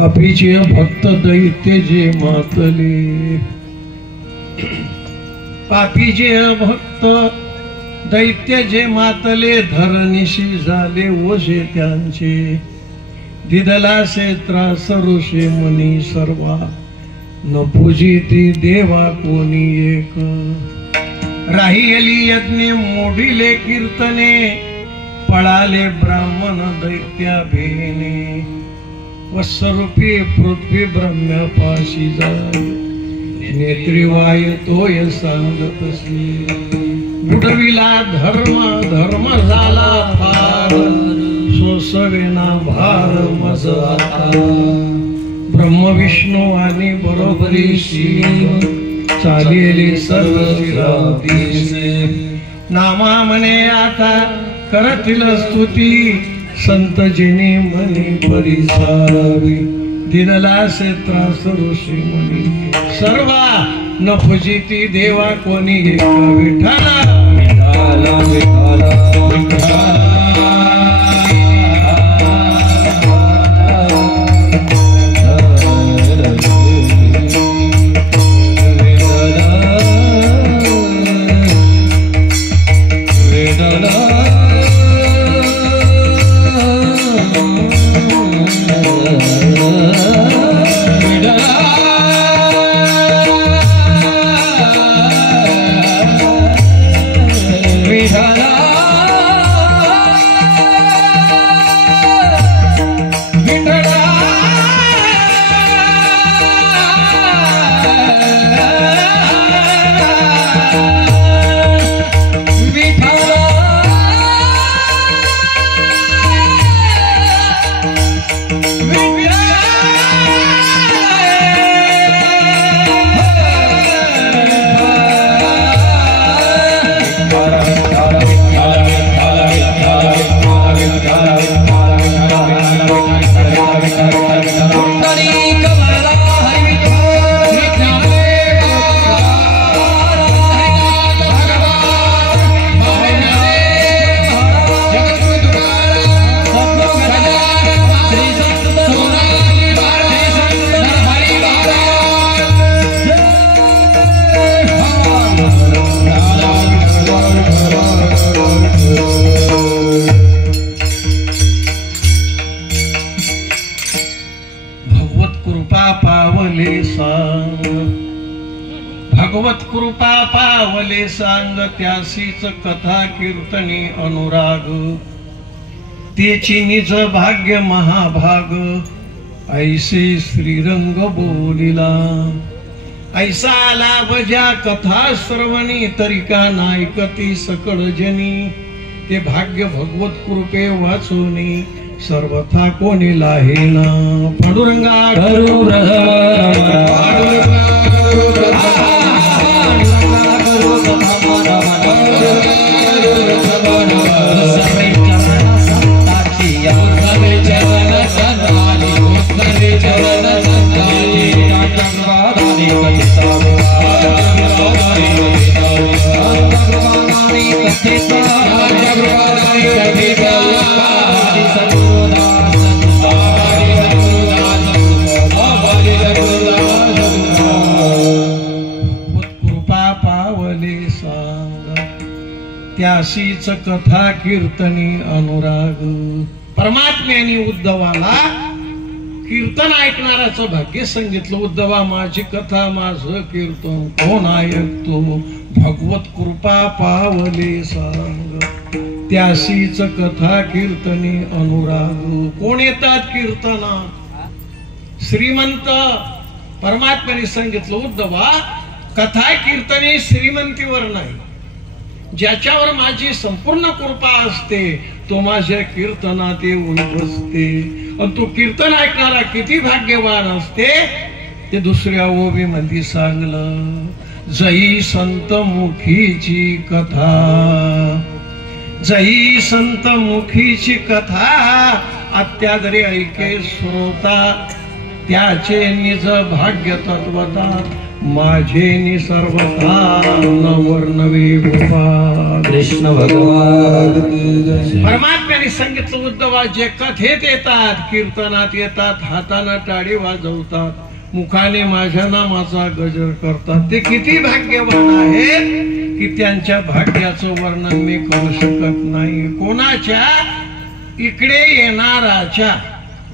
पापीचे भक्त दैत्य जे मातले, पापीचे भक्त दैत्य जे मातले, धरणीशी झाले वशे त्यांचे, दिदलासे त्रास ऋषे मनी सर्वा, न पूजिती देवा कोणी एक, राहिली यज्ञे मोडिले कीर्तने, पळाले ब्राह्मण दैत्या भेने, वत्सरूपी पृथ्वी ब्रह्म्यापाशी जाय, नेत्रीवाय तोय सांगतसी, बुडविला धर्म झाला फार, सोसवेना भार मज आता, ब्रह्म विष्णू आणि बरोबरीशी, चालेली सर्व दिसे, नामा म्हणे आता करतील स्तुती, संत जिने मनी परिसावी, दिनलासे त्रास ऋषी मुनी सर्वा, न पूजिती देवा कोणी एक, विठ्ठला विठ्ठला विठ्ठला विठ्ठला, भगवत कृपा पावले सांग, त्यासीच कथा कीर्तनी अनुराग, तेची निज भाग्य महाभाग, ऐसे श्रीरंग बोलिला, ऐसा लाभ ज्या कथा श्रवणी, तरिका नायकती सकळ जनी, ते भाग्य भगवत कृपे वाचुनी, सर्वथा कोणी लाहेना, पांडुरंगा त्यासीच कथा कीर्तनी अनुराग, परमात्म्याने उद्धवाला कीर्तन ऐकणाराचं भाग्य सांगितलं. उद्धवा माझी कथा माझं कीर्तन कोण ऐकतो, भगवत कृपा पावले सांग, त्यासीच कथा कीर्तनी अनुराग. कोण येतात कीर्तना? श्रीमंत. परमात्म्याने सांगितलं उद्धवा कथा कीर्तनी श्रीमंतीवर नाही, ज्याच्यावर माझी संपूर्ण कृपा असते तो माझ्या कीर्तनात येऊन बसते. आणि तो कीर्तन ऐकणारा किती भाग्यवान असते ते दुसऱ्या ओवी मध्ये सांगलं. जई संत मुखीची कथा, जई संत मुखीची कथा, अत्यादरी ऐके श्रोता, त्याचे निज भाग्य तत्वता. माझे सर्वथा नवर्णवे गोपाल कृष्ण भगवान परमात्म्याने सांगितलं उद्धवा जे कथेत येतात, कीर्तनात येतात, हाताने टाळी वाजवतात, मुखाने माझ्या नामाचा गजर करतात, ते किती भाग्यवान आहेत की त्यांच्या भाग्याचं वर्णन मी करू शकत नाही. कोणाच्या? इकडे येणाराच्या.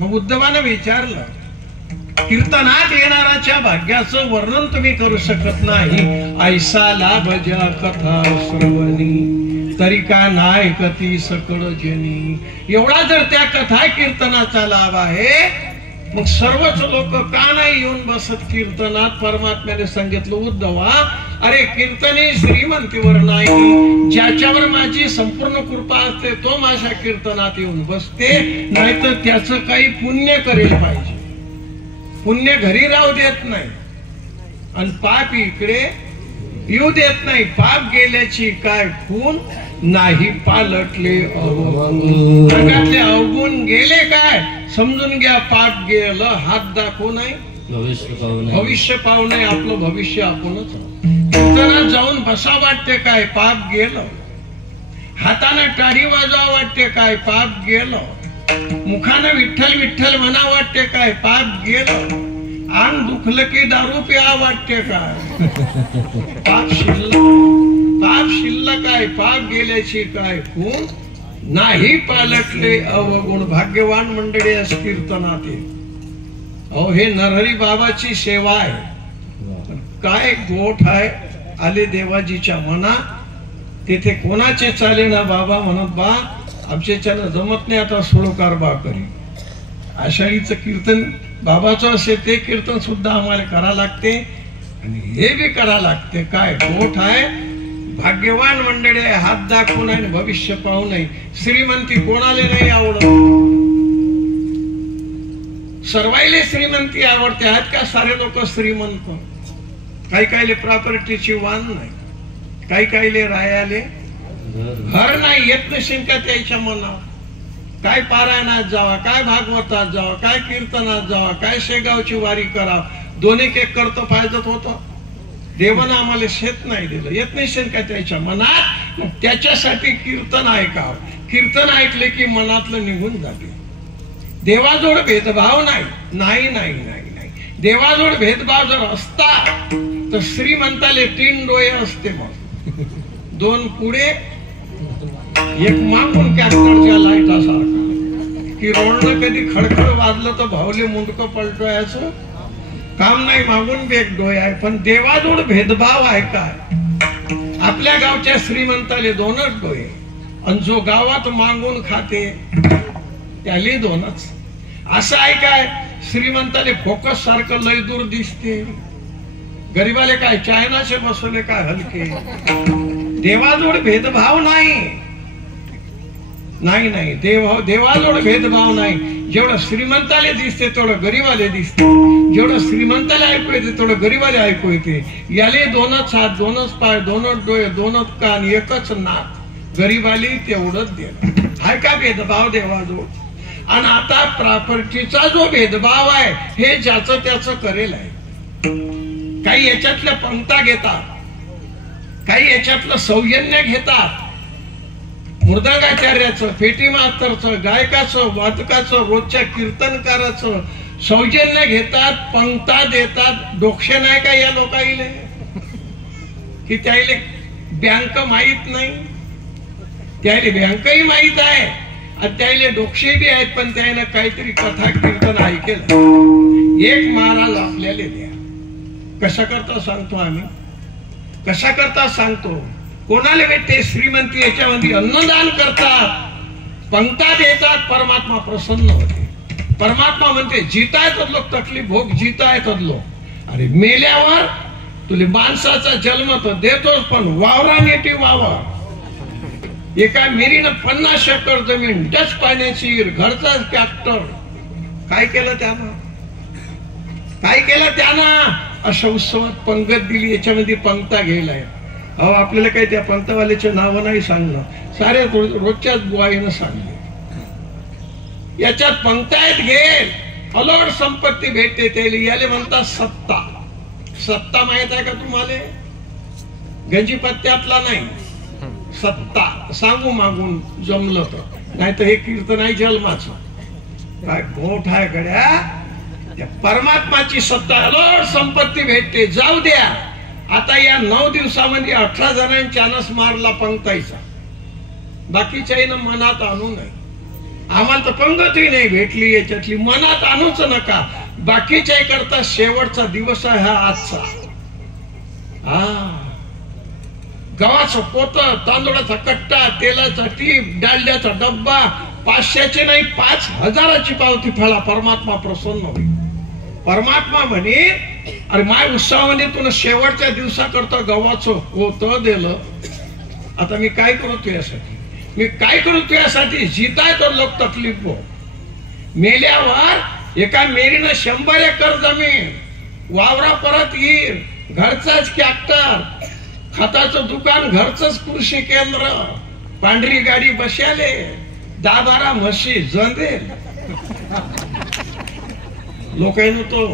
मग उद्धवानं विचारलं, कीर्तनात येणाराच्या भाग्याचं वर्णन तुम्ही करू शकत नाही, ऐसा लाभ ज्या कथा श्रवणी तरी का नाही कती सकळ जनी. एवढा जर त्या कथा कीर्तनाचा लाभ आहे, मग सर्वच लोक का नाही येऊन बसत कीर्तनात? परमात्म्याने सांगितलं उद्धवा, अरे कीर्तने श्रीमंतीवर नाही, ज्याच्यावर माझी संपूर्ण कृपा असते तो माझ्या कीर्तनात येऊन बसते, नाहीतर त्याचं काही पुण्य करेल पाहिजे. पुण्य घरी राहू देत नाही आणि पाप इकडे येऊ देत नाही. पाप गेल्याची काय खून नाही पालटले अवगुण. जगातले अवगुण गेले काय समजून घ्या. पाप गेलं, हात दाखवू नाही, भविष्य पाहू नाही, आपलं भविष्य आपणच. कीर्तनात जाऊन बसा वाटते काय, पाप गेलं. हाताने टाळी वाजवा वाटते काय, पाप गेलं. मुखाने विठ्ठल विठ्ठल म्हणा वाटते काय, पाप गेलं. अंग दुखलं की दारू प्या वाटते काय, पाप शिल्लक. पाप शिल्लक आहे, पाप गेल्याची काय खून नाही पालटले अवगुण. भाग्यवान मंडळी आज कीर्तनात आहे. अहो हे नरहरी बाबाची सेवा आहे. काय गोठ आहे आले देवाजीच्या मना. तेथे कोणाचे चाले ना बाबा म्हणत, बा आमच्याच्यानं जमत नाही, आता सोळोकार बा करी. आषाढीचं कीर्तन बाबाचं असे ते कीर्तन सुद्धा आम्हाला करा लागते आणि हे बी करा लागते. काय गोठ आहे. भाग्यवान मंडळी आहे. हात दाखवू नाही, भविष्य पाहू नाही. श्रीमंती कोणाले नाही आवडत? सर्वाईले श्रीमंती आवडते. आहेत का सारे लोक श्रीमंत? काही काहीले प्रॉपर्टीची वाण नाही, काही काहीले रायाले घर नाही. येत नसेल का त्याच्या मनात? काय पारायणात जावा, काय भागवतात जावा, काय कीर्तनात जावा, काय शेगावची वारी करा. दोन्ही एक करतो पाहिजेत होतं. देवानं आम्हाला शेत नाही दिलं. येत नसेल का त्याच्या मनात? मग त्याच्यासाठी कीर्तन ऐकावं. कीर्तन ऐकले की मनातलं निघून जाते. देवाजवळ भेदभाव नाही, नाही नाही नाही नाही. देवाजवळ भेदभाव जर असता तर श्रीमंताले 3 डोळे असते. मग 2 पुढे एक मागून कॅस्टरच्या लाईटासारखा, की रोडनं कधी खडखड वाजलं तर भावले मुंडकं पलटवायचं काम नाही. मागून बी एक डोळे आहे. पण देवाजवळ भेदभाव आहे काय? आपल्या गावच्या श्रीमंताले 2च डोळे आणि जो गावात मागून खाते त्याले 2च. असं आहे काय? श्रीमंताले फोकस सारखं लय दूर दिसते, गरीबाले काय चायनाचे बसवले काय हलके. देवाजवळ भेदभाव नाही, नाही नाही. देवाजवळ भेदभाव नाही. जेवढं श्रीमंताले दिसते तेवढं गरीबाले दिसते, जेवढं श्रीमंताला ऐकू येते तेवढं गरीबाले ऐकू येते. याले 2च हात, 2च पाय, 2च डोळे, 2च कान, एकच नाक. गरीबाले तेवढंच देणं. हाय का भेदभाव देवाजवळ? आणि आता प्रॉपर्टीचा जो भेदभाव आहे हे ज्याचं त्याचं करेल आहे. काही याच्यातल्या पंक्ता घेतात, काही याच्यातलं सौजन्य घेतात. मृदंगाचार्याचं, पेटी मास्तरचं, गायकाचं, वादकाचं, रोजच्या कीर्तनकाराचं सौजन्य घेतात, पंक्ता देतात. डोक्षे नाही का या लोकाईले? की त्याईले बँक माहित नाही? त्याईले बँकही माहित आहे आणि त्याईले डोक्षे बी आहेत, पण त्याईनं काहीतरी कथा कीर्तन ऐकेलं. एक महाराज आपल्याला द्या. कशा करता सांगतो आम्ही, कशा करता सांगतो. कोणाला भेटते? श्रीमंती याच्यामध्ये अन्नदान करतात, पंक्ता देतात, परमात्मा प्रसन्न होते. परमात्मा म्हणते जीताय तदलो तकलीफ भोग, जीताय तदलो. अरे मेल्यावर तुला माणसाचा जन्म तर देतोच, पण वावरानेटी वावर. एका मिरीनं 50 एकर जमीन, डच पाण्याची, घरचा ट्रॅक्टर. काय केलं त्यानं? काय केलं त्यानं? अशा उत्सवात पंगत दिली, याच्यामध्ये पंक्ता घ्यायलाय. अहो आपल्याला काही त्या पंक्तवाल्याचे नाव नाही सांगणं, सारे रोजच्याच बुवाईनं सांगले. याच्यात पंक्तायत घे, अलोट संपत्ती भेटते. त्याला याले म्हणतात सत्ता. सत्ता माहित आहे का तुम्हाला? गंजीपत्त्यातला नाही, सत्ता सांगू मागून जमलं तर, नाही तर हे कीर्तन आहे जन्माचं. काय गोठ आहे गड्या, त्या परमात्माची सत्ता. अलोट संपत्ती भेटते, जाऊ द्या. आता या 9 दिवसामध्ये 18 जणांनी चानस मारला पंक्तायचा, बाकीच्यानं मनात आणू नये. आम्हाला तर पंगतही नाही भेटली याच्यातली, मनात आणूच नका. बाकीच्या करता शेवटचा दिवस आहे हा आजचा. गव्हाचं पोत, तांदूळाचा कट्टा, तेलाचा टीप, डालड्याचा डब्बा, 500ची नाही 5000ची पावती फळा, परमात्मा प्रसन्न होईल. परमात्मा म्हणे, अरे माय उत्साहाने तुला शेवटच्या दिवसाकरता गव्हाचं पोत दिलं, आता मी काय करू तुझ्यासाठी, मी काय करू तुझ्यासाठी? जिताय तर लोक तकलीफ हो. मेल्यावर एका मेरीनं 100 एकर जमीन, वावरा परत येईल, घरचाच ट्रॅक्टर, खताचं दुकान, घरचंच कृषी केंद्र, पांढरी गाडी बशाले, 10-12 म्हशी जंदेल. लोकांनी तो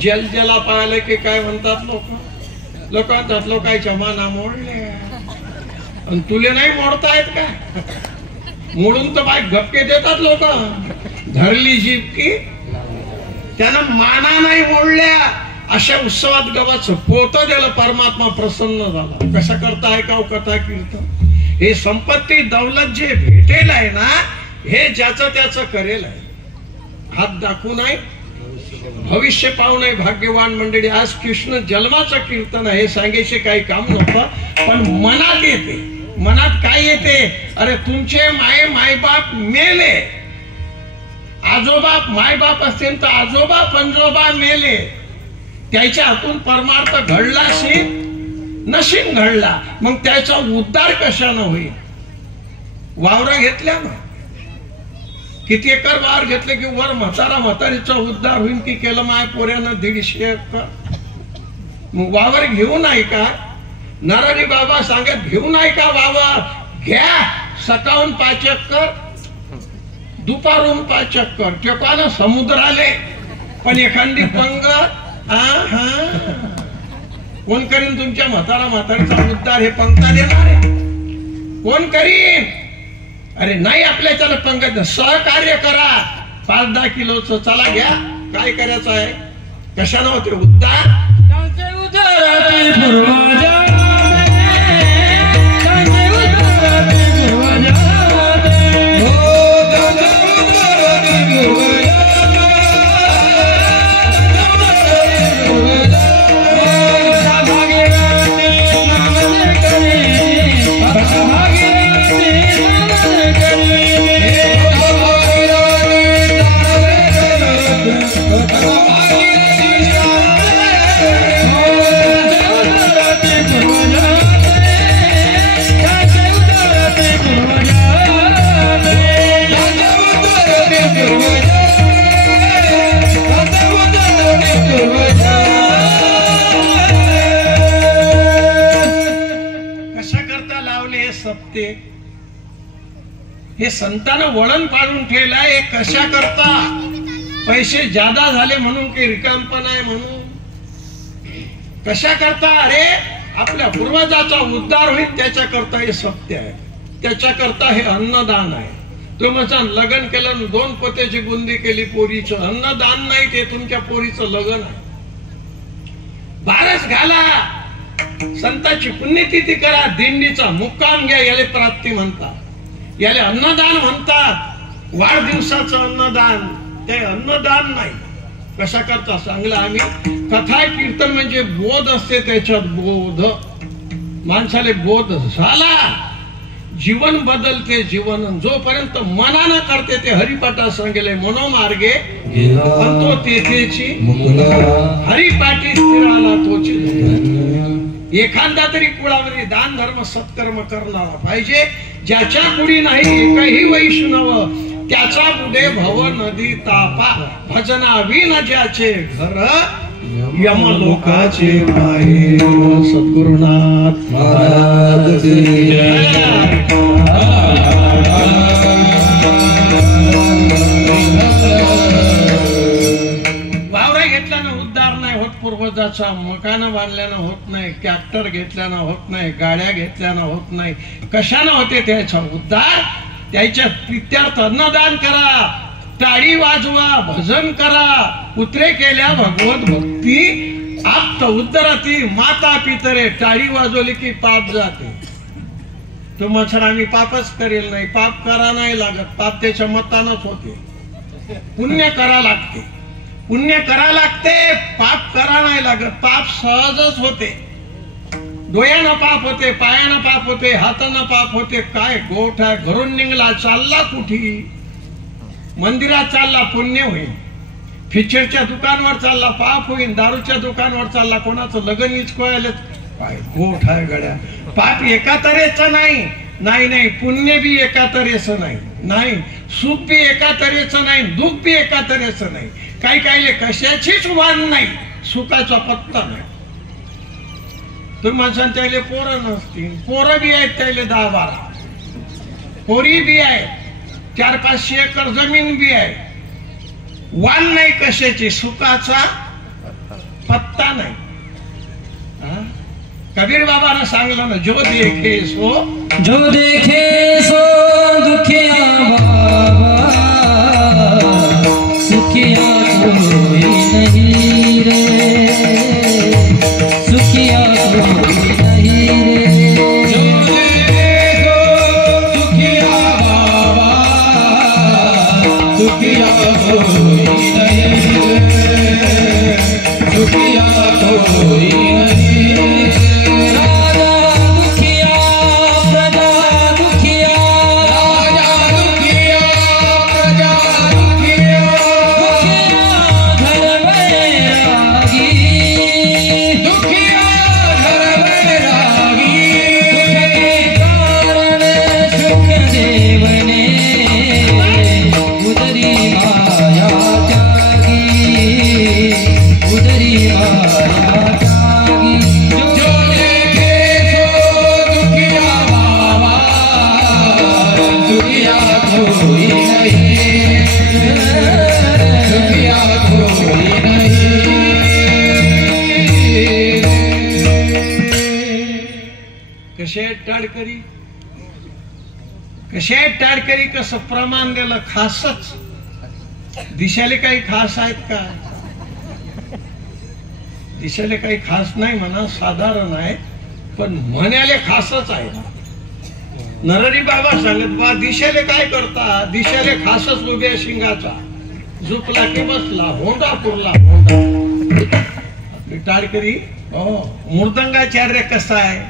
जला पाहिले की काय म्हणतात लोकांतात लोकांच्या माना मोडले, आणि तुले नाही मोडतायत का? मोडून तर बाय गप्पे देतात लोक. धरली जीभ की त्यानं माना नाही मोडल्या. अशा उत्सवात गव्हाचं पोत दिलं, परमात्मा प्रसन्न झाला. कशा करता ऐकाव कथा कीर्तन. हे संपत्ती दौलत जे भेटेल आहे ना, हे ज्याचं त्याचं करेल आहे. हात दाखवू नाही, भविष्य पाहू नाही. भाग्यवान मंडळी, आज कृष्ण जन्माचं कीर्तन आहे, सांगायचे काही काम नव्हतं, पण मनात येते. मनात काय येते? अरे तुमचे मायबाप मेले, आजोबा मायबाप असतील तर आजोबा पंजोबा मेले, त्याच्या हातून परमार्थ घडला नशीन घडला, मग त्याचा उद्धार कशानं होईल? वावर घेतल्या ना, किती एकर वावर घेतले की वर म्हातारीचा उद्धार होईल की केलं माय पोऱ्यानं 150 एकर. मग वावर घेऊ नाही का? नरहरी बाबा सांगत घेऊ नाही का वावर? घ्या. सकाळून 5 एकर, दुपारून 5 एकर, टेकानं समुद्राले. पण एखादी पंगत कोण करीन तुमच्या म्हातारीचा उद्धार? हे पंक्ता देणार आहे कोण करीन? अरे नाही, आपल्या त्याला पंगत सहकार्य करा. 5-10 किलोचं चला घ्या. काय करायचं आहे? कशानं होते उद्धार? हे संतानं वळण पाडून ठेवलाय. कशा करता? पैसे जादा झाले म्हणून की रिकामपण आहे म्हणून? कशा करता? अरे आपल्या पूर्वजाचा उद्धार होईल त्याच्या करता हे सत्य आहे, त्याच्या करता हे अन्नदान आहे. तुम्हाला लग्न केलं, 2 पोत्याची बुंदी केली पोरीचं, अन्नदान नाही, ते तुमच्या पोरीचं लग्न आहे. बारस घाला, संताची पुण्यतिथी करा, दिंडीचा मुक्काम घ्या, याला प्राप्ती म्हणतात, याला अन्नदान म्हणतात. वाढदिवसाचं अन्नदान ते अन्नदान नाही. कशा करता सांगला आम्ही? कथा कीर्तन म्हणजे बोध असते, त्याच्यात बोध. माणसाला बोध झाला, जीवन बदलते. जीवन जोपर्यंत मनानं करते ते हरिपाठा सांगले मनोमार्गे तो तेथेची हरिपाठी स्थिर आला तोची. एखादा तरी कुळामध्ये दान धर्म सत्कर्म करणारा पाहिजे. ज्याच्या कुडी नाही एकही वैष्णव, त्याचा पुढे भव नदी तापा. भजना विन ज्याचे घर यमलोकाचे पाहे. सद्गुरुनाथ महाराज की जय. वावरा घेतल्यानं उद्धार नाही होत. पूर्व नवजाचा मकान बांधल्यानं होत नाही, ट्रॅक्टर घेतल्यानं होत नाही, गाड्या घेतल्यानं होत नाही. कशानं होते त्याचा उद्धार? त्याच्या प्रित्यर्थ अन्नदान करा, टाळी वाजवा, भजन करा, उतरे केल्या भगवत भक्ती आप्त उद्धरती माता पितरे. टाळी वाजवली की पाप जाते. तो मच्छर आम्ही पापच करेल नाही, पाप करा नाही लागत, पाप त्याच्या मतानच होते. पुण्य करा लागते, पुण्य करा लागते, पाप करा नाही लागत. पाप सहजच होते. डोळ्यानं पाप होते, पायानं पाप होते, हातानं पाप होते. काय गोठ आहे, घरून निघला चालला कुठी? मंदिरात चालला पुण्य होईल, फिचरच्या दुकानवर चालला पाप होईल, दारूच्या दुकानवर चालला कोणाचं लग्न इचकोयला. काय गोठ आहे गड्या. पाप एका तऱ्हेचं नाही, नाही नाही, पुण्य बी एका तऱ्हेचं नाही, नाही सुख बी एका तऱ्हेचं नाही, दुःख बी एका तऱ्हेचं नाही. काही काही कशाचीच वाण नाही, सुखाचा पत्ता नाही. तुम्ही माणसांच्या पोरं नसतील, पोरं बी आहेत त्याला 10-12, पोरी बी आहे, 400-500 एकर जमीन बी आहे. वाण नाही कशाची, सुखाचा पत्ता नाही. कबीर बाबानं सांगलं ना, जो देखे सो दुखिया बाबा, सुखिया कोई नहीं रे, सुखिया कोई नहीं रे. जो देखो दुखिया बाबा, सुखिया कोई नहीं रे, सुखिया कोई नहीं. कशा टाळकरी कसं प्रमाण दिलं खासच. दिशाले काही खास आहेत का? दिशाले काही खास नाही म्हणा, साधारण आहे, पण म्हणाले खासच आहे. नरहरी बाबा सांगत बा, दिशेले काय करता? दिशेले खासच उभ्या शिंगाचा, झुकला की बसला, होंडा पुरला होंडा. आपली टाळकरी हो मृदंगाचार्य कसा आहे?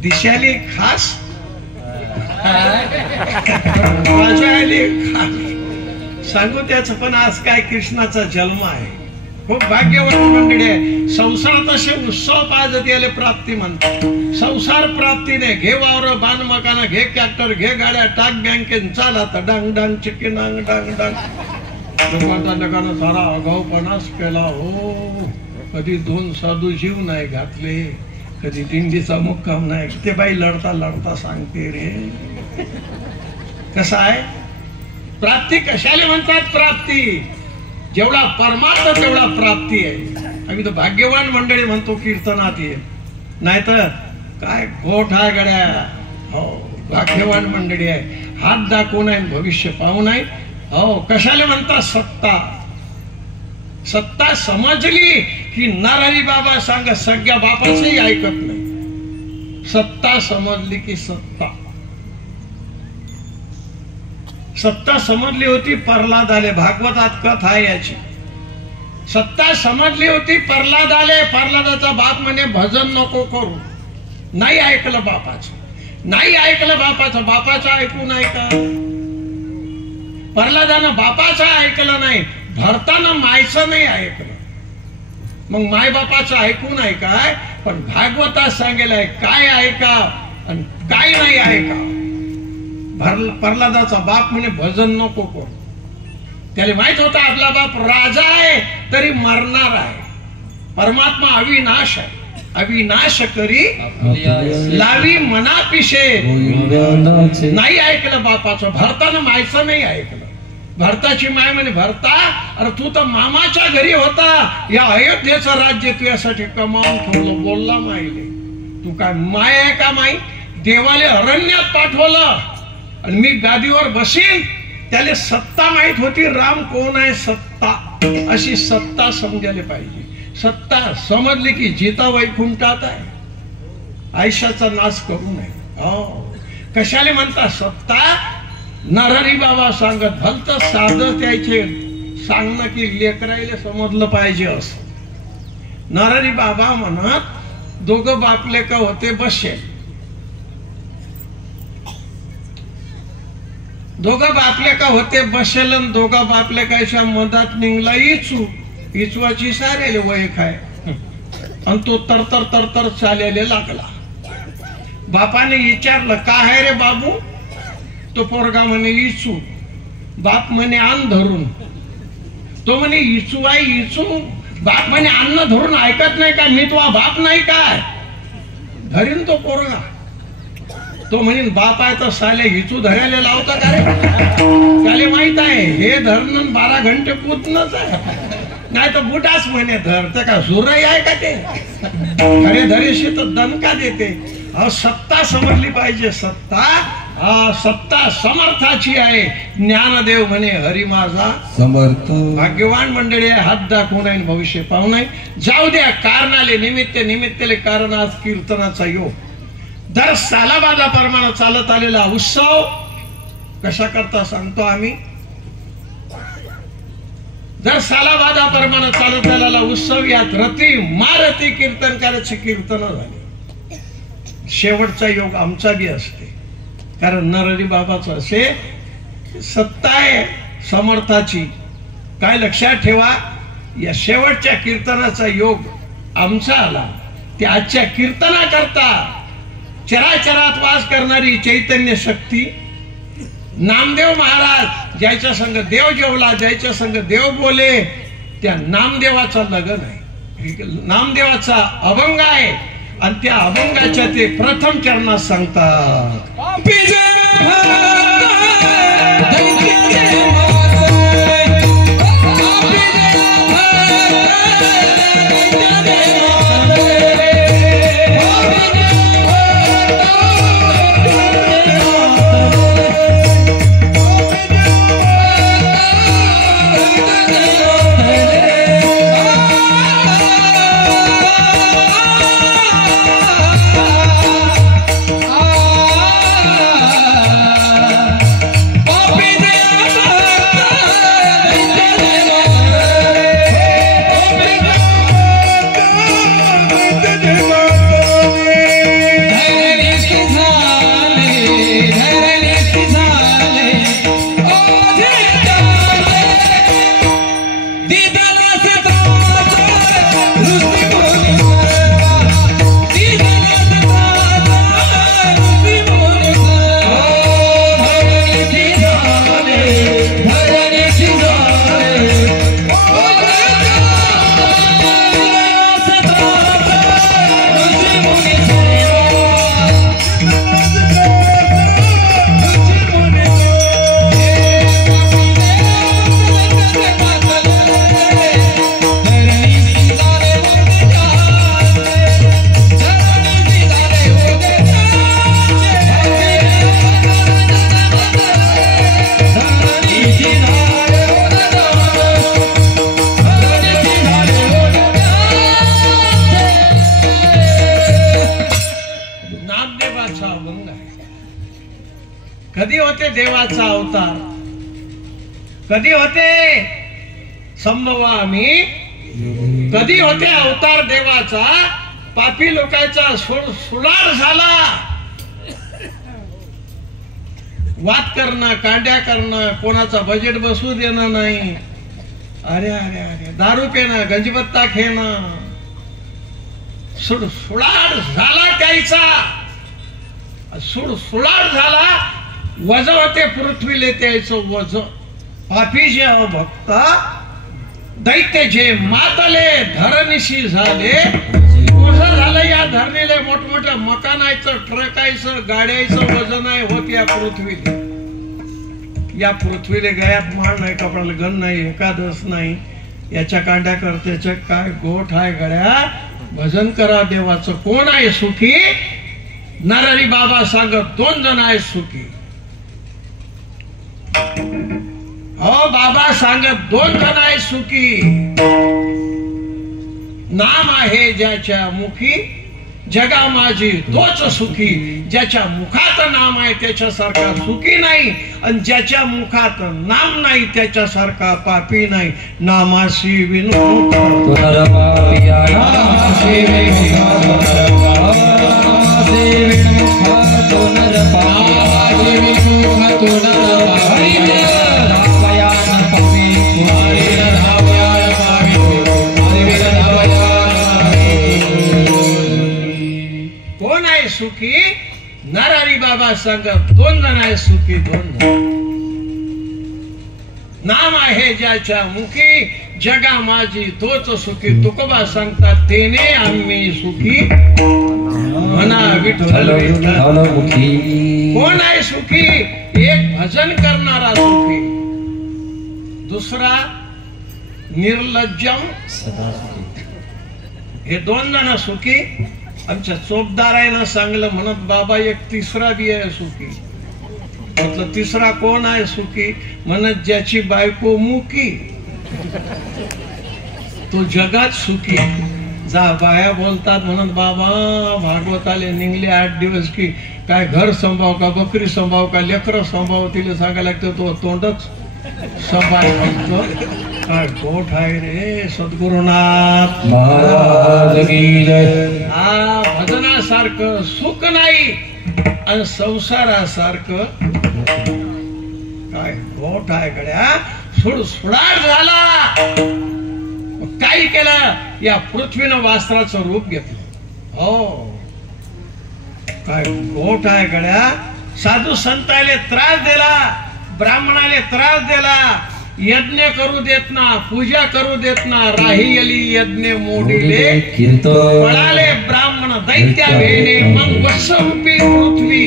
दिशाले खास, सांगू त्याच. पण आज काय कृष्णाचा जन्म आहे, खूप भाग्यवान मंडळी आहे. संसारात असे उत्सव पाहत याले प्राप्ती म्हणतात. संसार प्राप्ती नाही. घे वावर, बांध मकान, घे ट्रॅक्टर, घे गाड्या, टाक बँकेत, चाल आता डांग डांग चिकी डांग डांग डांग. लोकांचा जगानं सारा आगाऊपणाच केला हो. कधी 2 साधू जीव नाही घातले, कधी दिंडीचा मुक्काम नाही. ते बाई लढता लढता सांगते रे. कसं आहे प्राप्ती? कशाला म्हणतात प्राप्ती? जेवढा परमार्थ तेवढा प्राप्ती आहे. आम्ही तर भाग्यवान मंडळी म्हणतो कीर्तनात ये, नाहीतर काय गोठ आहे गड्या. हो भाग्यवान मंडळी आहे. हात दाखवून आहे, भविष्य पाहून आहे. हो कशाला म्हणतात सत्ता? सत्ता समजली की नरहरी बाबा सांग सगळ्या बापाचंही ऐकत नाही. सत्ता समजली की सत्ता. सत्ता समजली होती प्रल्हाद आले, भागवतात कथा आहे याची. सत्ता समजली होती प्रल्हाद आले. प्रल्हादाचा बाप म्हणे भजन नको करू. नाही ऐकलं बापाचं, नाही ऐकलं बापाचं. बापाचं ऐकू नाही का? प्रल्हादानं बापाचं ऐकलं नाही, भरतानं मायचं नाही ऐकलं. मग माय बापाचं ऐकू नाही काय? पण भागवतात सांगेलंय काय ऐका आणि काय नाही ऐका. प्रल्हादाचा बाप म्हणे भजन नको करू. त्याला माहित होता आपला बाप राजा आहे तरी मरणार आहे. परमात्मा अविनाश आहे. अविनाश करी लावी मनापिशे. नाही ऐकलं बापाचं, भरतानं मायचं नाही ऐकलं. भरताची माय म्हणे, भरता अरे तू तर मामाच्या घरी होता, या अयोध्येचं राज्य तुझ्यासाठी कमावून ठेवलं. बोलला माईले, तू काय माय आहे का माई? देवाले अरण्यात पाठवलं आणि मी गादीवर बसीन. त्याला सत्ता माहित होती, राम कोण आहे, सत्ता. अशी सत्ता समजायला पाहिजे. सत्ता समजली की जिता वैकुंठात आहे. आयुष्याचा नाश करू नये. कशाले म्हणता सत्ता? नरहरी बाबा सांगत भलत साधं त्याचे सांगणं की लेकरायला समजलं पाहिजे असं. नरहरी बाबा म्हणत दोघं बापलेका होते बसेल. दोघं बापलेका होते बसेल आणि दोघा बापलेकाच्या मधात निघला इचू. इचवाची सारेले वय खाय आणि तो तरतर तरतर चालायला लागला. बापाने विचारलं काय आहे रे बाबू? तो पोरगा म्हणे इचू. बाप म्हणे अन्न धरून. तो म्हणे इचू आहे इचू. बाप म्हणे अन्न धरून ऐकत नाही का? मी तुझा बाप नाही काय? धरीन तो पोरगा. तो म्हणे बाप आहे तर साले इचू धरायला लावता का रे? त्याला माहित आहे हे धरणं 12 घंटे पूतनच आहे. नाही तर बुटाच म्हणे धरते का? सुरई आहे का ते? धरे धरेशी तर दणका देते. सत्ता समजली पाहिजे. सत्ता समर्थाची आहे. ज्ञानदेव म्हणे हरी माझा समर्थ. भाग्यवान मंडळी हात दाखवून आहे भविष्य पाहून आहे. जाऊ द्या कारणाले निमित्ताले कारण आज कीर्तनाचा योग. दर सालाबादाप्रमाणे चालत आलेला उत्सव कशा करता सांगतो आम्ही. जर सालाबादाप्रमाणे चालत आलेला उत्सव यात रती मारती कीर्तनकाराची कीर्तन झाली. शेवटचा योग आमचा बी असते. कारण नरहरी बाबाचं असे सत्ता आहे समर्थाची. काय लक्षात ठेवा, या शेवटच्या कीर्तनाचा योग आमचा आला. ते आजच्या कीर्तना करता चराचरात वास करणारी चैतन्य शक्ती नामदेव महाराज ज्याच्या संग देव जेवला, ज्याच्या संग देव बोले, त्या नामदेवाचं लगन आहे. नामदेवाचा अभंग आहे आणि त्या अभंगाच्या ते प्रथम चरणात सांगतात. कधी होते देवाचा अवतार? कधी होते संभवामी? कधी होते अवतार देवाचा? पापी लोकांचा सुलार झाला. वाद करणं, कांड्या करणं, कोणाचा बजेट बसू देणं नाही. अरे अरे अरे दारू पेणं, गंजबत्ता खेळणं, सुळाड झाला त्याचा. सुळाड झाला. वज होते पृथ्वीले त्याचं वज. पापी जे भक्त दैत्य जे मातले धरणीशी झाले. कसं झालं या धरणीला मोठमोठ्या मकानायचं, ट्रकायचं, गाड्याचं वजन आहे होत या पृथ्वीला. या पृथ्वीले गळ्यात माळ नाही, कपडाला गण नाही, एकादश नाही, याच्या कांड्या करत्याच्या काय गोठ आहे गड्या. भजन करा देवाचं. कोण आहे सुखी? नरहरी बाबा सांगत 2 जण आहेत सुखी. हो बाबा सांगत 2 जण आहेत सुखी. नाम आहे ज्याच्या मुखी जगा माझी तोच सुखी. ज्याच्या मुखात नाम आहे त्याच्यासारखा सुखी नाही, आणि ज्याच्या मुखात नाम नाही त्याच्यासारखा पापी नाही. नामाशी विनोद सुखी. नरहरी बाबा सांगत 2 जण आहे सुखी. 2 जण. नाम आहे ज्याच्या मुखी जगा माझी तोच सुखी. तुकोबा सांगतात तेने आम्ही सुखी म्हणा विठ्ठल विठ्ठल. कोण आहे सुखी? एक भजन करणारा सुखी, दुसरा निर्लज्जम सदा. हे 2 जण सुखी. आमच्या चोपदारायनं सांगलं म्हणत बाबा एक तिसरा बी आहे सुखी. म्हटलं तिसरा कोण आहे सुखी? म्हणत ज्याची बायको मुकी तो जगात सुखी. जा बाया बोलतात म्हणत बाबा भागवताले निघले 8 दिवस की काय घर संभाव का, बकरी संभाव का, लेकर संभाव, तिला सांगायला लागतं तो तोंडच संभाळ म्हणतो. काय गोठ आहे रे सद्गुरुनाथ महाराज की जय. हा भजनासारखं सुख नाही आणि संसारासारखं काय गोठ आहे गड्या. सुडाळ झाला. काही केलं या पृथ्वीनं वास्त्राचं रूप घेतलं. हो काय गोठ आहे गड्या. साधू संताले त्रास दिला, ब्राह्मणाले त्रास दिला, यज्ञ करू देत ना, पूजा करू देत ना, राहिली यज्ञ मोडीले पळाले ब्राह्मण दैत्या वेणे. मग वसरूपी पृथ्वी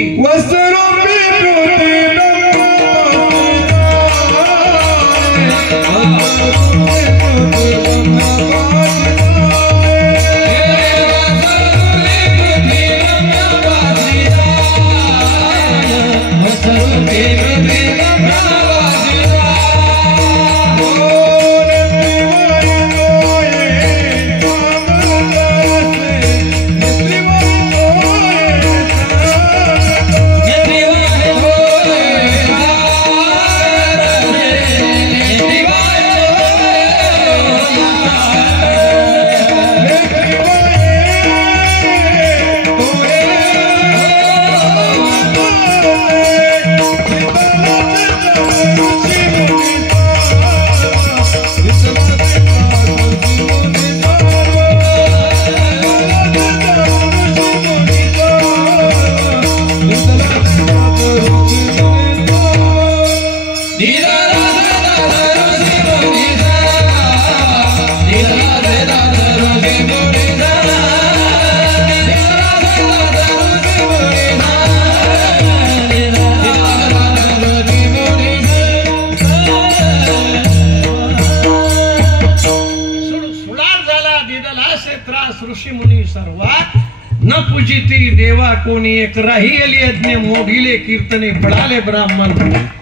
देवा कोणी एक राहिली यज्ञ मोडीले कीर्तने पळाले ब्राह्मण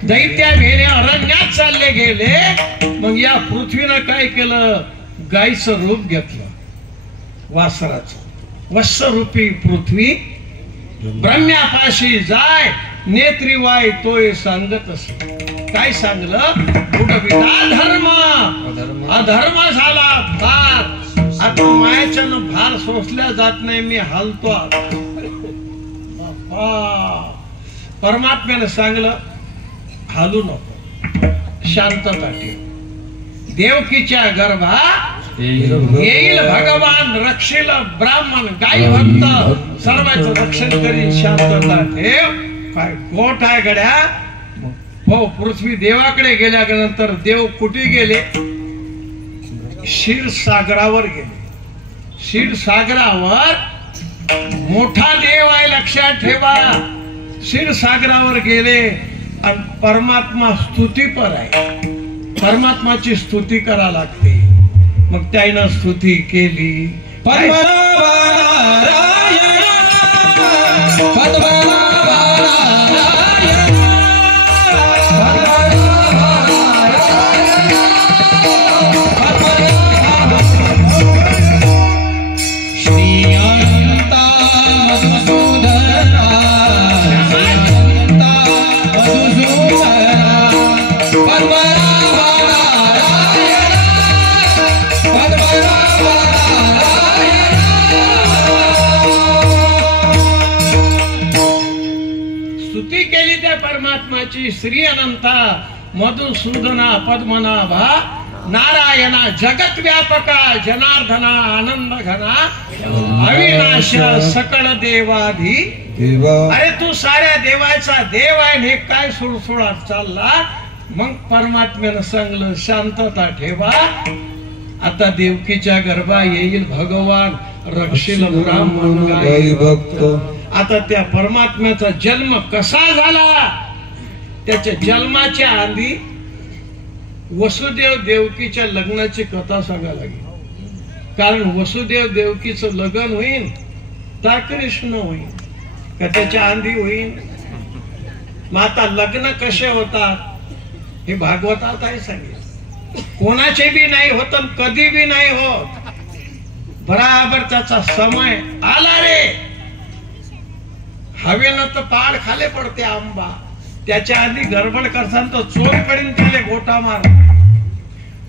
दैत्या भेणे अरण्यात चालले गेले. मग या पृथ्वीनं काय केलं? गायचं रूप घेतलं, वासराचं. वत्सरूपी पृथ्वी ब्रह्म्यापाशी जाय नेत्री वाय तोय सांगत असत. काय सांगलं? बुडविता धर्म अधर्म झाला फार. आता मायाच्यानं भार सोसल्या जात नाही, मी हालतो. परमात्म्याने सांगलं हालू नको, शांतता ठेव. देवकीच्या गर्भा येईल भगवान, रक्षेल ब्राह्मण, गाई भक्त सर्वांचं रक्षण करीन, शांतता ठेव. काय गोठ आहे गड्या. हो पृथ्वी देवाकडे गेल्यानंतर देव कुठे गेले? क्षीरसागरावर गेले. क्षीरसागरावर मोठा देव आहे, लक्षात ठेवा. क्षीरसागरावर गेले आणि परमात्मा स्तुतीपर आहे. परमात्माची स्तुती करा लागते. मग त्यानं स्तुती केली. स्तुती केली त्या परमात्माची. श्री अनंता मधुसूदना पद्मनाभा नारायणा जगत व्यापका जनार्दना आनंद घना अविनाश सकळ देवाधी. अरे तू साऱ्या देवाचा देव आहे. हे काय सुळसुळाट चालला. मग परमात्म्यानं सांगलं शांतता ठेवा. आता देवकीच्या गर्भा येईल भगवान रक्षील ब्राह्मण गाई भक्त. आता त्या परमात्म्याचा जन्म कसा झाला. त्याच्या जन्माच्या आधी वसुदेव देवकीच्या लग्नाची कथा सांगायला लागली. कारण वसुदेव देवकीचं लग्न होईल तर कृष्ण होईल का त्याच्या आधी होईल. मग आता लग्न कसे होतात हे भागवतात आहे सांगितलं. कोणाचे बी नाही होत कधी बी नाही होत. बराबर त्याचा समय आला रे. हवेनं तर पाड खाले पडते आंबा. त्याच्या आधी गडबड करसान तर चोर कडीन त्याले गोटा मार.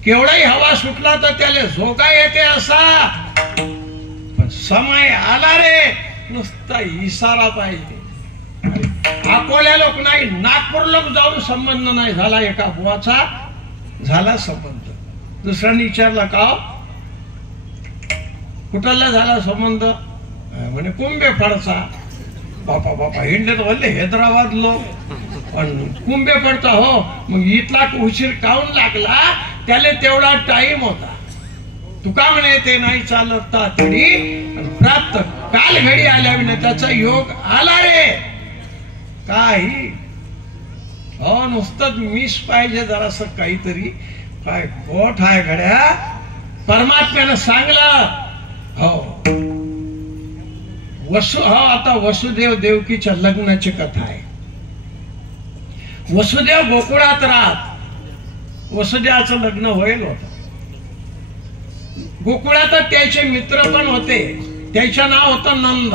केवढाही हवा सुटला तर त्याला झोका येते असा. पण समय आला रे. नुसता इशारा पाहिजे. अकोल्या लोक नाही नागपूर लोक जाऊन संबंध नाही झाला. एका बुवाचा झाला संबंध. दुसऱ्याने विचारला का कुठला झाला संबंध. म्हणे कुंभे फडचा. बापा बापा हिंडत बोलले हैदराबाद लोक पण कुंभे पडता हो. मग इथला उशीर काऊन लागला. त्याला तेवढा टाइम होता. तुका म्हणे ते नाही चालत तरी प्राप्त काल घडी आल्या विना त्याचा योग आला रे. काही हो नुसतं मिस पाहिजे जरासं काहीतरी. काय गोठ आहे घड्या. परमात्म्यानं सांगलं. हो आता वसुदेव देवकीच्या लग्नाची कथा आहे. वसुदेव गोकुळात राहत. वसुदेवाचं लग्न होईल होत. गोकुळात त्याचे मित्र पण होते. त्याचं नाव होतं नंद.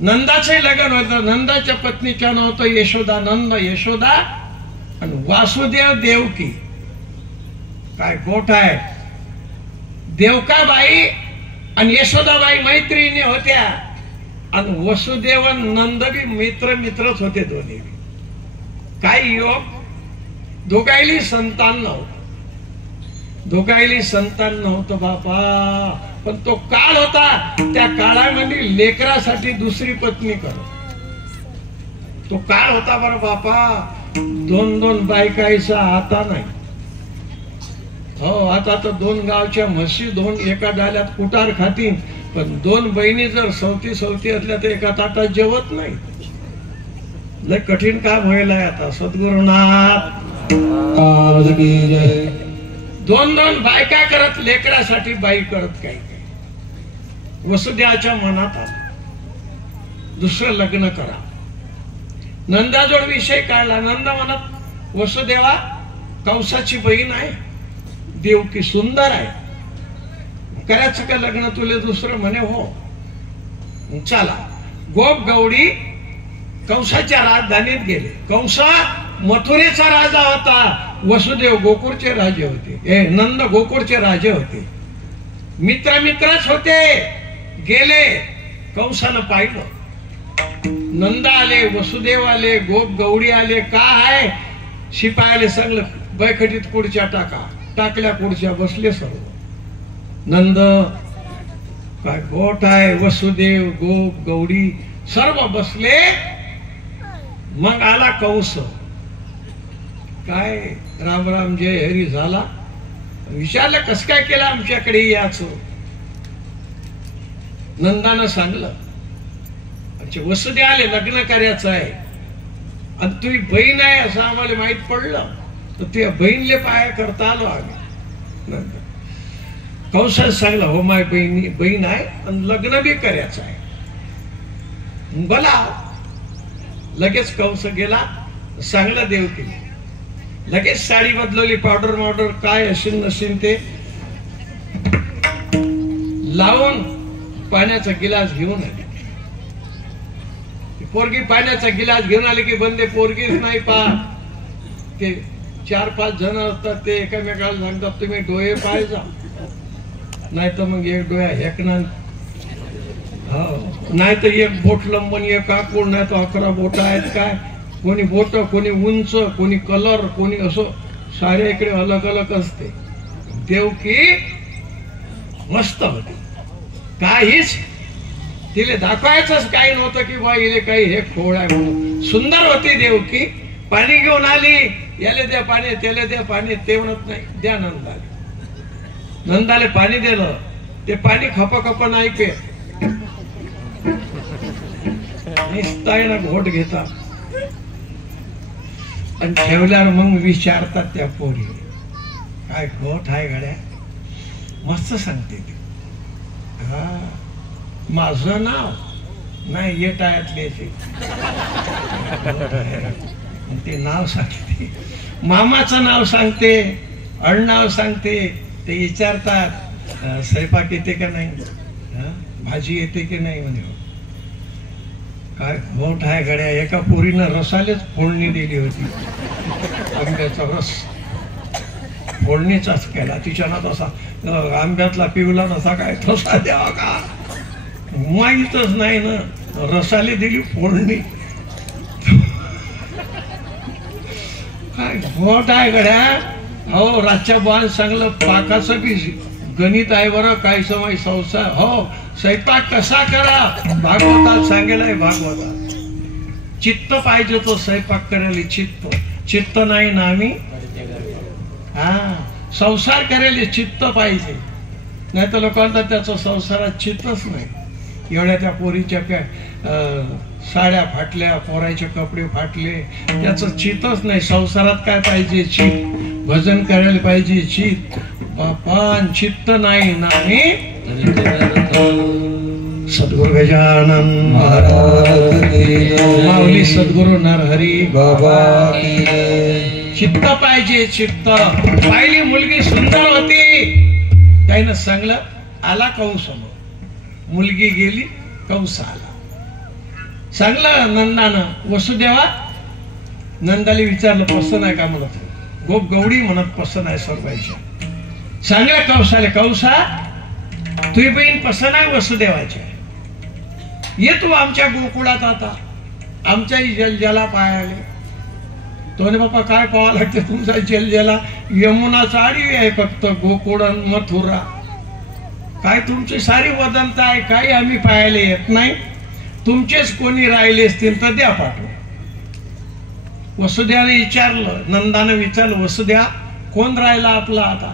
नंदाचे लग्न होतं. नंदाच्या पत्नीचं नाव होतं यशोदा. नंद यशोदा आणि वासुदेव देवकी. काय गोठ आहे. देवकाबाई आणि यशोदाबाई मैत्रिणी होत्या. आणि वसुदेव नंद बी मित्रच होते दोन्ही. काही योग दोघायली संतान नव्हतं. दोघायली संतान नव्हतं बापा. पण तो काळ होता. त्या काळामध्ये लेकरासाठी दुसरी पत्नी करत. तो काळ होता बरं बापा. दोन बायकायचा आता नाही. हो आता तर 2 गावच्या म्हशी 2 एका डाल्यात कुटार खातील. पण 2 बहिणी जर सवती असल्या तर एका ताटात जेवत नाही. लय कठीण काम होईल आता. सद्गुरुनाथ 2 बायका करत लेकरासाठी बाई करत काही. वसुदेवाच्या मनात आलं दुसरं लग्न करा. नंदाजोड विषय काढला. नंद म्हणत वसुदेवा कंसाची बहीण आहे. देवकी सुंदर आहे. करायचं का लग्न तुले दुसरं. म्हणे हो. चला गोप गौडी कंसाच्या राजधानीत गेले. कंसा मथुरेचा राजा होता. वसुदेव गोकुळचे राजे होते. नंद गोकुळचे राजे होते. मित्रच होते. गेले. कंसानं पाहिलं. नंद आले वसुदेव आले गोप गौडी आले. का आहे शिपायाले सांगलं बैठकीत खुर्च्या टाका. टाकल्या खुर्च्या बसले सर्व. नंद काय गोठ आहे. वसुदेव गोप गौडी सर्व बसले. मग आला कंस. काय राम राम जय हरी झाला. विचारलं कस काय केलं आमच्याकडे याचं. नंदानं सांगलं वसुदेव आले लग्न करायचं आहे. आणि तुझी बहीण आहे असं आम्हाला माहित पडलं तर तुझ्या बहीणले पाया करता आलो आम्ही. नंतर कंसात सांगला हो माय बहीण आहे आणि लग्न बी करायचं आहे. बोला लगेच कंस गेला सांगला देवकीने. लगेच साडी बदलवली, पावडर काय असेल नसेल ते लावून पाण्याचा गिलास घेऊन आली. पोरगी पाण्याचा गिलास घेऊन आली की बंदे पोरगीच नाही पाहत. ते 4-5 जण असतात ते एकामेकाला सांगतात तुम्ही डोळे पाहायचा नाही तर मग एक डोळ्या हेकणार, नाही तर एक बोट लंबन एक आकूड, नाही तर 11 बोट आहेत. काय कोणी बोट, कोणी उंच, कोणी कलर, कोणी असं साऱ्या इकडे अलग अलग असते. देवकी मस्त होती, काहीच तिला दाखवायचंच काही नव्हतं की बा इले काही हे खोळ आहे म्हणून. सुंदर होती देवकी. पाणी घेऊन आली, याले द्या पाणी, त्याला द्या पाणी, ते म्हणत नाही द्या नंदाले. नंदाले पाणी दिलं, ते पाणी खप नाही पे निसतायना घोट घेतात आणि ठेवल्यावर मग विचारतात त्या पोरी काय घोट आहे गड्या. मस्त सांगते ती. हा माझं नाव नाही येटायातले ते नाव सांगते, मामाचं नाव सांगते, अडनाव सांगते. ते विचारतात स्वयंपाक येते का नाही, भाजी येते की नाही. म्हणजे काय घोट आहे गड्या. एका पोरीनं रसालेच फोडणी दिली होती, आंब्याचा रस फोडणीचाच केला. तिच्यानं तसा आंब्यातला पिवला नसा काय तसा द्यावा का माहीतच नाही ना. रसाले दिली फोडणी. काय घोट आहे गड्या. हो रातच्या बाण चांगलं पाकाचं बी गणित आहे बरं. काय समय संसार. हो स्वयंपाक कसा करा भागवतात सांगेल आहे. भागवतात चित्त पाहिजे तो स्वयंपाक करायला. चित्त नाही ना आम्ही. हा संसार करायला चित्त पाहिजे, नाही तर लोकांना त्याचं संसारात चित्तच नाही. एवढ्या त्या पोरीच्या साड्या फाटल्या, पोराचे कपडे फाटले, त्याचं चित्तच नाही. संसारात काय पाहिजे चित्त. भजन करायला पाहिजे चित्त. पण चित्त नाही ना आम्ही. सद्गुरु गजानन माऊली सद्गुरु नरहरी बाबा. चित्त पाहिजे चित्त. पाहिली मुलगी सुंदर होती, त्यानं सांगलं आला कंस. मुलगी गेली, कंस आला. सांगलं नंदानं वसुदेवा. नंदाली विचारलं पसंत आहे का म्हणत. गोप गौडी म्हणत पसंत आहे सर्वांच्या. सांगलं कंसाले कंसा तुझी बहीण पसंत आहे वसुदेवाची. ये तू आमच्या गोकुळात आता आमच्याही जलजला पायाले. तो ने बापा काय पाहावं लागते तुमचा जलजला. यमुनाचा आडवी आहे फक्त गोकुळ मथुरा. काय तुमची सारी बदलताय काही आम्ही पाहायला येत नाही. तुमचेच कोणी राहिले असतील तर द्या पाठवून. वसुदेवाने विचारलं, नंदाने विचारलं वसुदेवा कोण राहिला आपला आता.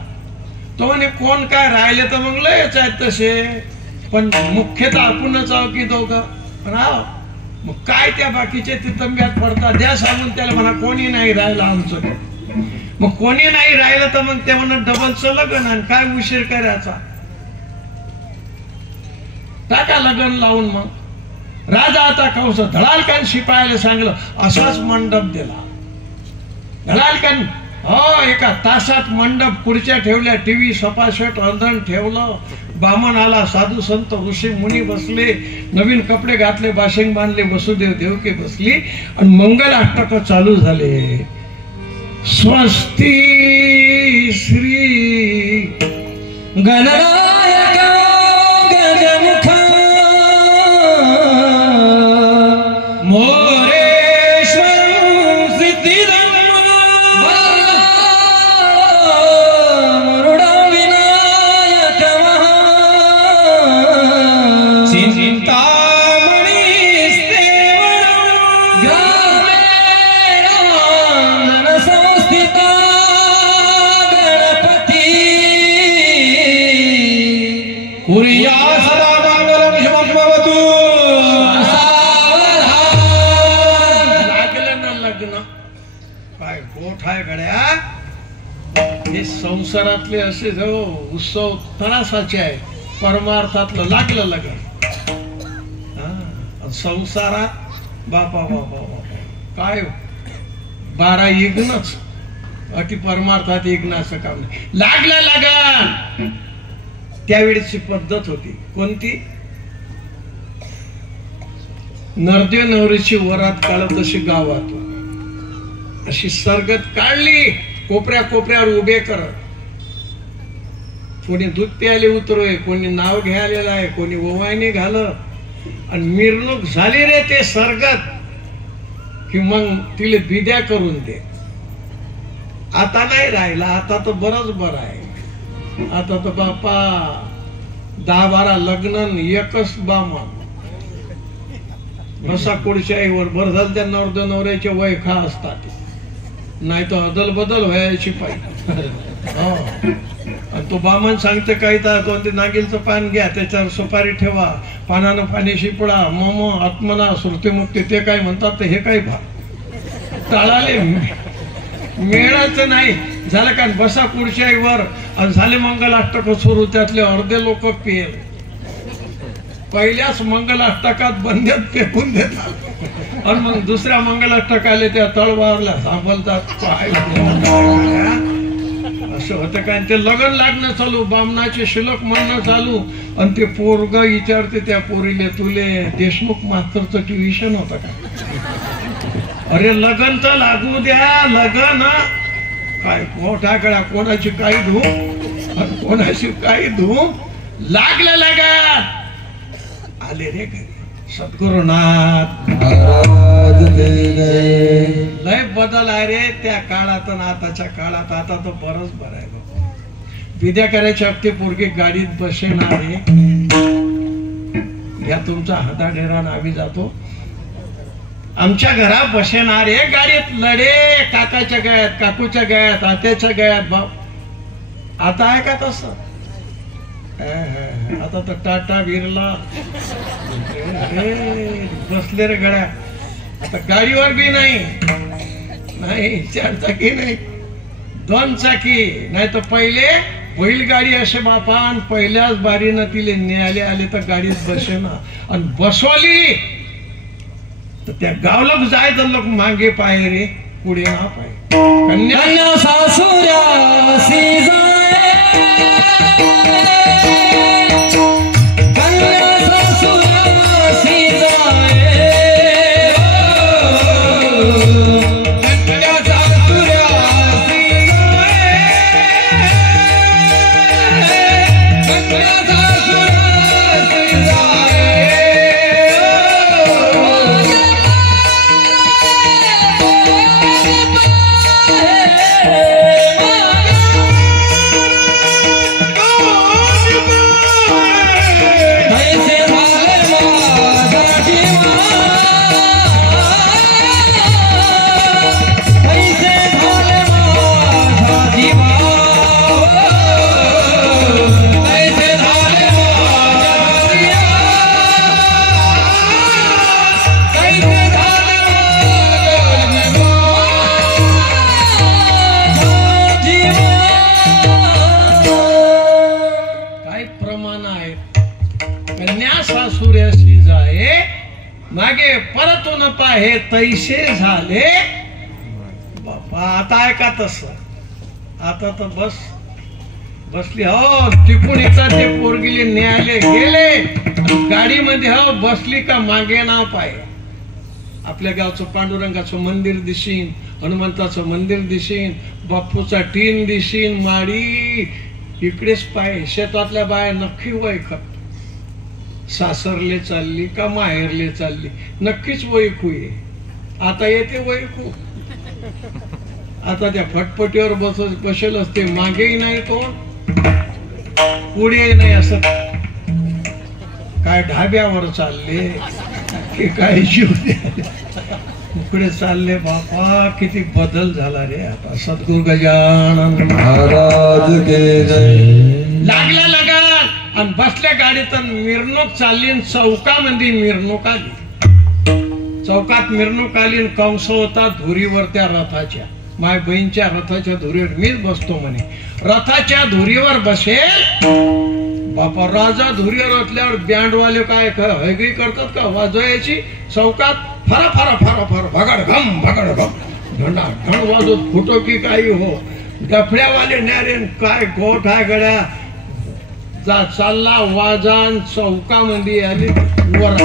तो म्हणे कोण काय राहिले तर मग लयच आहेत तसे, पण मुख्यतः आपणच आहो की दोघं राव. मग काय त्या बाकीचे ते तंब्यात पडतात. द्या सांगून त्याला म्हणा कोणी नाही राहिलं आमचं. मग कोणी नाही राहिलं तर मग ते म्हणा डबलचं लग्न आणि काय उशीर करायचा. टाका लग्न लावून. मग राजा आता कंस धडालकान शिपायाला सांगलं असाच मंडप दिला. धडालकान हो एका तासात मंडप, खुर्च्या ठेवल्या, टीव्ही सपाशट अंधण ठेवलं. बामण आला, साधू संत ऋषी मुनी बसले, नवीन कपडे घातले, बाशिंग बांधले, वसुदेव देवकी बसली आणि मंगल अष्टक चालू झाले. स्वस्ती श्री गणरायक गजमुख संसारातले असे जो उत्सव तरासाचे आहे, परमार्थातलं लागलं लगन. संसारात बापा बापा बापा काय 12 इग्नच अति, परमार्थात इग्नाचं काम नाही. लागलं लगन. त्यावेळेची पद्धत होती कोणती? नरदेव नवरीची वरात काढत अशी गावात अशी सरगत काढली, कोपऱ्या कोपऱ्यावर उभे करत. कोणी दूध प्यायले उतरोय, कोणी नाव घ्यायलेलं आहे, कोणी ओवायने घालत. आणि मिरवणूक झाली रे ते सरगत कि मग तिले बिद्या करून दे. आता नाही राहिला, आता तर बरंच बरं आहे. आता तर बापा 10-12 लग्न एकच बामण. बसा कुडशाईवर भर झालं त्या नवरदेव नवऱ्याचे वय खा असतात, नाही तर अदल बदल व्हायची पाहिजे. तो बामण सांगते काही तर कोणते नागिलचं पान घ्या, त्याच्यावर सुपारी ठेवा, पानानं पाणी शिपडा, मम आत्मना श्रुतीमुक्ती. ते काय म्हणतात हे काही टाळाले मिळायचं नाही झालं. कारण बसा कुडशाईवर आणि झाले मंगलाष्टक सुरू, त्यातले अर्धे लोक पेल पहिल्याच मंगलाष्टकात बंद्यात फेकून देतात आणि मग दुसऱ्या मंगलाष्टकाले त्या तळवारला सांभाळतात. काय असं होतं काय? ते लगन लागणं चालू, बामणाचे शिल्लक म्हणणं चालू, आणि ते पोरग विचारते त्या पोरीले, तुले देशमुख मास्तरचं ट्युशन होतं का? अरे लगन तर लागू द्या. लगन काय मोठ्या गळ्या, कोणाची काही धूम कोणाची काही धूम. लागलं लगन, आले रे घरी. सद्गुरुनाथ लय बदल आहे रे त्या काळात आणि आताच्या काळात. आता तर बरंच बरं आहे बाबा. विद्या करायच्या हप्ते पोरगी गाडीत बसेना रे. या तुमचा हाताडेरा, आम्ही जातो आमच्या घरात बसेना रे गाडीत. लढे काकाच्या गळ्यात, काकूच्या गळ्यात, आत्याच्या गळ्यात. बाप आता आहे का तसं? आता तर टाटा बिर्ला बसले रे गड्या. आता गाडीवर बी नाही, 4 चाकी नाही, 2 चाकी नाही. तर पहिले बैलगाडी असे बापा, आणि पहिल्याच बारीनं तिले न्यायालय आले तर गाडीत बसेना. आणि बसवली तर त्या गावला जायचं लोक मागे पाय रे, पुढे ना पाय. कन्या सासुरासी जाय, मागे परतून पाहे तैसे झाले बापा. आता आहे का तसं? आता तर बसली हो टिकून येतात ते पोरगिले न्यायालय गेले गाडीमध्ये. हो बसली का मागे ना पाय. आपल्या गावचं पांडुरंगाचं मंदिर दिसीन, हनुमंताचं मंदिर दिसीन, बाप्पूचा टीन दिसीन, माडी इकडेच पाय. शेतातल्या बाया नक्की वैखत सासरले चालली का माहेरले चालली, नक्कीच वैकू ये. आता येते वैकू. आता त्या फटफटीवर बसेल असते, मागेही नाही कोण पुढे नाही. असं काय ढाब्यावर चालले की काय जीव इकडे चालले बापा. किती बदल झाला रे आता. सद्गुरु गजानन महाराज के जय. लागला लगा आणि बसल्या गाडीत मिरवणूक चालली. चौकामध्ये मिरवणूक आली. चौकात मिरवणूक आली. कंस होता धुरीवर त्या रथाच्या. माय बहीणच्या रथाच्या धुरीवर मीच बसतो म्हणे. रथाच्या धुरीवर बसेल बापा. राजा धुरीवर असल्यावर बँडवाले काय हयगई करतात का वाजवायची चौकात फरा फरा फरा फरा भगड घम धंडा धण वाजवत फुटो की काही हो. डफड्यावाले न्यारेन काय गोठ आहे गड्या जा चालला वाजान चौकामध्ये आली वर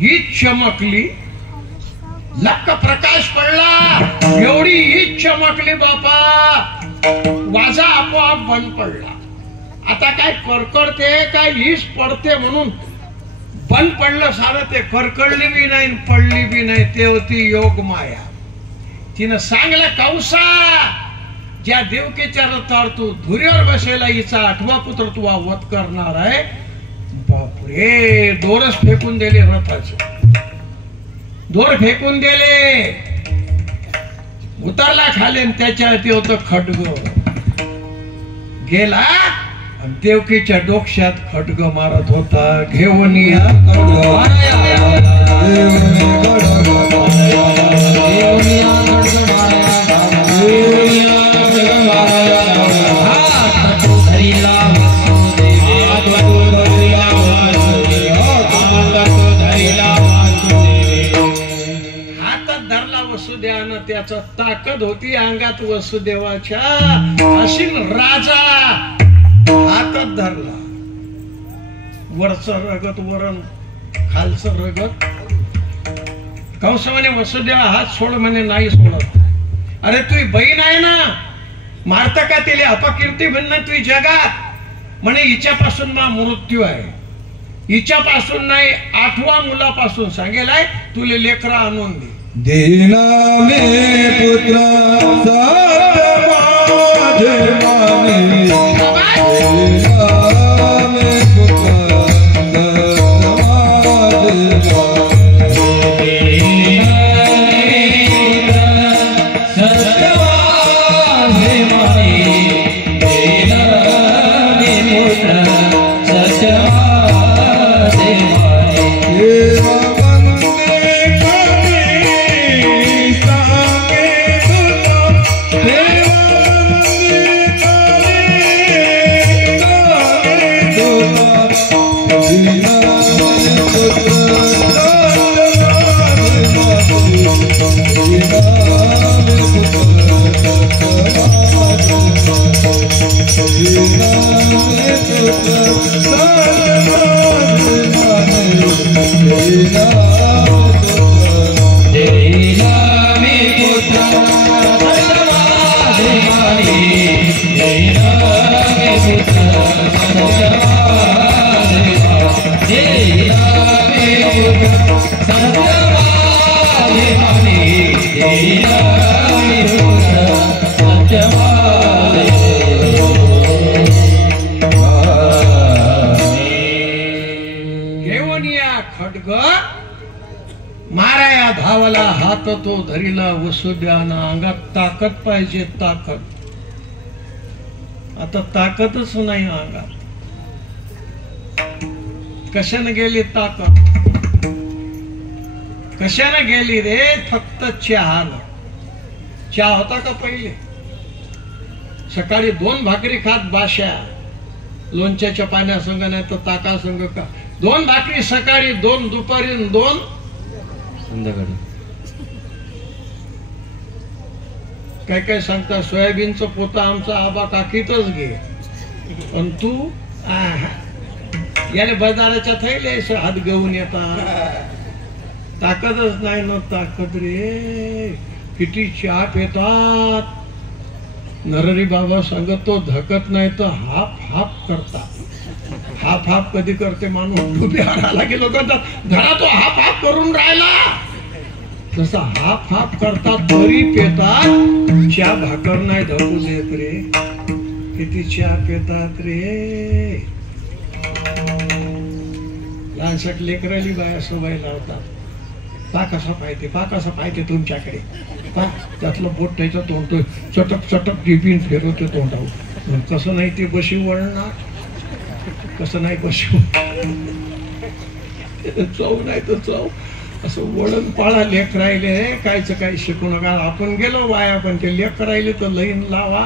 ही चमकली लक्क प्रकाश पडला. एवढी ही चमकली बापा वाजा आपोआप बंद पडला. आता काय करकडते काय हीच पडते म्हणून बंद पडलं सारं. ते करकडली बी नाही पडली बी नाही. ते होती योग माया. तिनं सांगलं कौसा ज्या देवकीच्या रथावर तू धुरीवर बसायला हिचा 8वा पुत्र तू वध करणार आहे. बापरे दोरच फेकून दिले रथाचे. दोर फेकून दिले. उतरला खाली त्याच्या हाती होतं खड्ग. गेला आणि देवकीच्या डोक्यात खड्ग मारत होता. घेऊन या वसुदेवानं त्याचा ताकद होती अंगात वसुदेवाच्या. अशी राजा हातात धरला. वरचं रगत वरण खालचं रगत. कंस म्हणे वसुदेवा हात सोड म्हणे. नाही सोडत. अरे तुझी बहीण आहे ना मारत का तिला अपकीर्ती म्हणणं तुझी जगात म्हणे. हिच्यापासून मा मृत्यू आहे. हिच्यापासून नाही 8व्या मुलापासून सांगेलाय तुला लेकरा आणून दे. दीना में पुत्र साथ माझे माने. दीना में पुत्र माराया धावला हात तो धरीला वसुदेवानं. अंगात ताकद पाहिजे ताकद. आता ताकदच नाही अंगात. कशाने गेली ताकद. कशाने गेली रे. फक्त चहानं. चहा होता का पहिले. सकाळी 2 भाकरी खात बाशा लोणच्याच्या पाण्यासंग नाही तर ताका संग का. 2 भाकरी सकाळी 2 दुपारी 2 संध्याकाळी. काय काय सांगता सोयाबीनचं पोता आमचा आबा काकीतच घे. पण तू याने बाजाराच्या थैले हात घेऊन येतात. ताकदच नाही ना ताकद रे. किती चहा पितात. नरहरी बाबा सांगत तो धकत नाही तर हाफ हाफ करतात. हाफ हाफ कधी करते माणूस. उभे हाडाला गेलो तर धडा तो हाफ हाफ करून राहिला. तसा हाफ हाफ करतात तरी पेतात. चहा भाकर नाही धकू देत रे. किती चहा पितात रे. लहानसट लेकराली बाया सवय लावतात. पा कसा पाहिजे तुमच्याकडे. पा त्यातलं बोट त्याचं तोंड चटक चटक टिफिन फिरवते तोंडावर. कसं नाही ते बशी वळणार. कसं नाही बशी चव नाही तर चव. असं वळण पाळा लेख राहिले कायचं काही शिकू नका. आपण गेलो वाया पण ते लेख राहिले तर लईन लावा.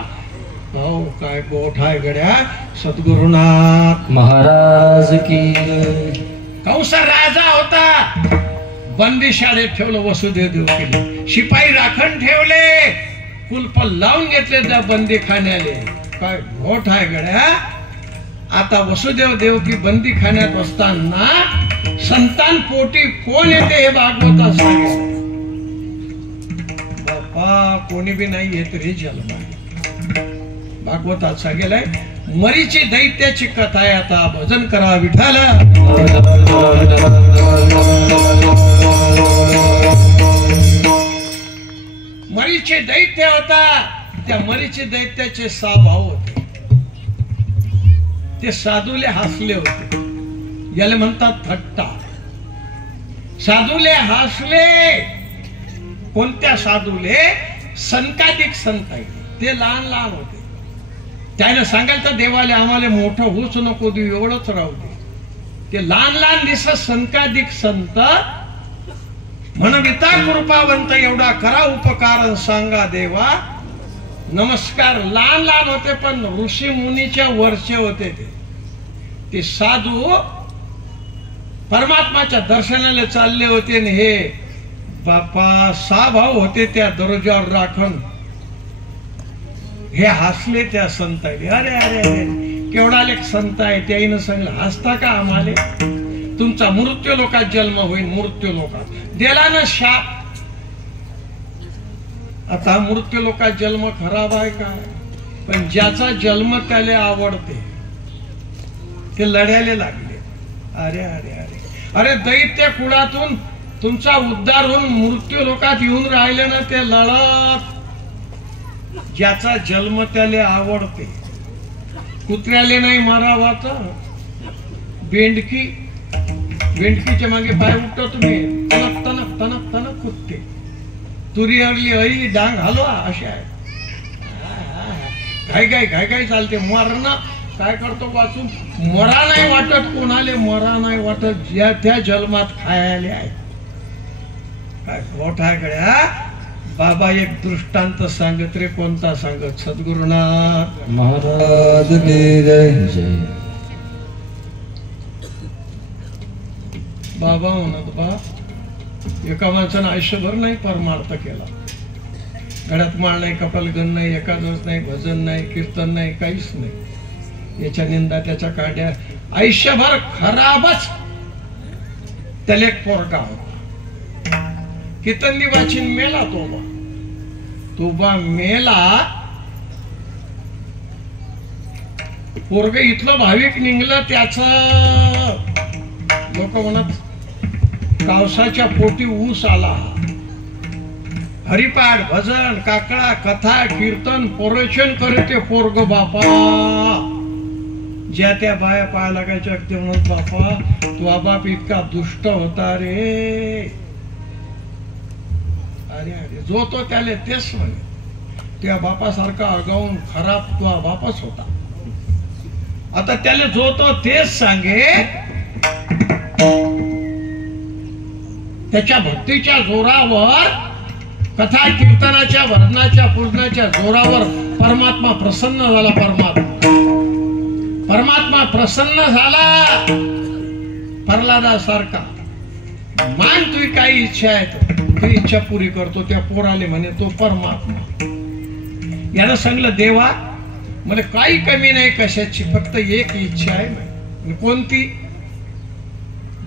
हो काय गोठ आहे गड्या. सद्गुरुनाथ महाराज की कंसा राजा होता. बंदी शाळेत ठेवलं वसुदेव देवकीला. शिपाई राखण ठेवले. कुलप लावून घेतले त्या बंदी खाण्याले. काय गोठ आहे गड्या. आता वसुदेव देवकी बंदी खाण्यात असताना संतान पोटी कोण येते हे भागवतात सांगितलं. बापा कोणी बी नाही येत रे जन्म. भागवतात सांगेलय. मरीची दैत्याची कथा आहे. आता भजन करा विठाला. मरीचे दैत्य होता. त्या मरीचे दैत्याचे 6 भाऊ होते. ते साधूले हसले होते. याला म्हणतात थट्टा. साधूले हसले. कोणत्या साधूले? संकाधिक संत आहे. ते लहान लहान होते. त्याने सांगायला तर देवाले आम्हाला मोठं होऊच नको देऊ एवढंच राहू दे. ते लहान लहान दिसत संकाधिक संत म्हणविता कृपावंत एवढा करा उपकार सांगा देवा नमस्कार. लहान लहान होते पण ऋषी मुनीच्या वरचे होते. ते साधू परमात्माच्या दर्शनाला चालले होते. आणि हे बापा 6 भाऊ होते त्या दरवाजावर राखण. हे हसले त्या संताले. अरे अरे अरे केवढा लेख संत आहे. त्याईनं सांगलं हसता का आम्हाला. तुमचा मृत्यू लोकात जन्म होईल. मृत्यू लोकात दिला ना शाप. आता मृत्यू लोकात जन्म खराब आहे का. पण ज्याचा जन्म त्याला आवडते ते लढायला लागले. अरे अरे अरे अरे दैत्य कुळातून तुमचा उद्धार होऊन मृत्यू लोकात येऊन राहिले ना ते लढत. ज्याचा जन्म त्याला आवडते. कुत्र्याले नाही मारावाचा. बेंडकीच्या मागे पाय उठतो तुम्ही. तनक तनक तनक तनक कुत्ते. तुरी हरली हरी डांग हलवा अशा आहे. घाई घाई घाई घाई चालते. मरण काय करतो वाचून. मरा नाही वाटत कोणाले. मरा नाही वाटत ज्या त्या जन्मात खायले आहे. काय मोठा गड्या. बाबा एक दृष्टांत सांगत रे. कोणता सांगत. सद्गुरुनाथ महाराज की जय जय. बाबा म्हणत बा एका माणसानं आयुष्यभर नाही परमार्थ केला. गळ्यात माळ नाही, कपालगण नाही, एकादश नाही, भजन नाही, कीर्तन नाही, काहीच नाही. याच्या निंदा त्याच्या काड्या आयुष्यभर खराबच. त्याला एक पोरगा होता. कीर्तनी वाचीन मेला तो बा मेला. पोरग इथलं भाविक निघलं. त्याचं लोक म्हणत कावसाच्या पोटी ऊस आला. हरिपाठ भजन काकडा कथा कीर्तन पोरेशन करते पोरग. बापा ज्या त्या बाया पाया लागायच्या ते म्हणत बापा तो बाप इतका दुष्ट होता रे. अरे अरे जो तो त्याले तेच म्हणे. त्या बापासारखा आगाऊन खराब तो बापच होता. आता त्याला जो तो तेच सांगे. त्याच्या भक्तीच्या जोरावर कथा कीर्तनाच्या वर्णनाच्या पूजनाच्या जोरावर परमात्मा प्रसन्न झाला. परमात्मा प्रसन्न झाला. प्रल्हादासारखा मान तुझी काही इच्छा आहे ती इच्छा पुरी करतो. त्या पोराले म्हणे तो परमात्मा. यानं सांगलं देवा मला काही कमी नाही कशाची. फक्त एक इच्छा आहे. कोणती.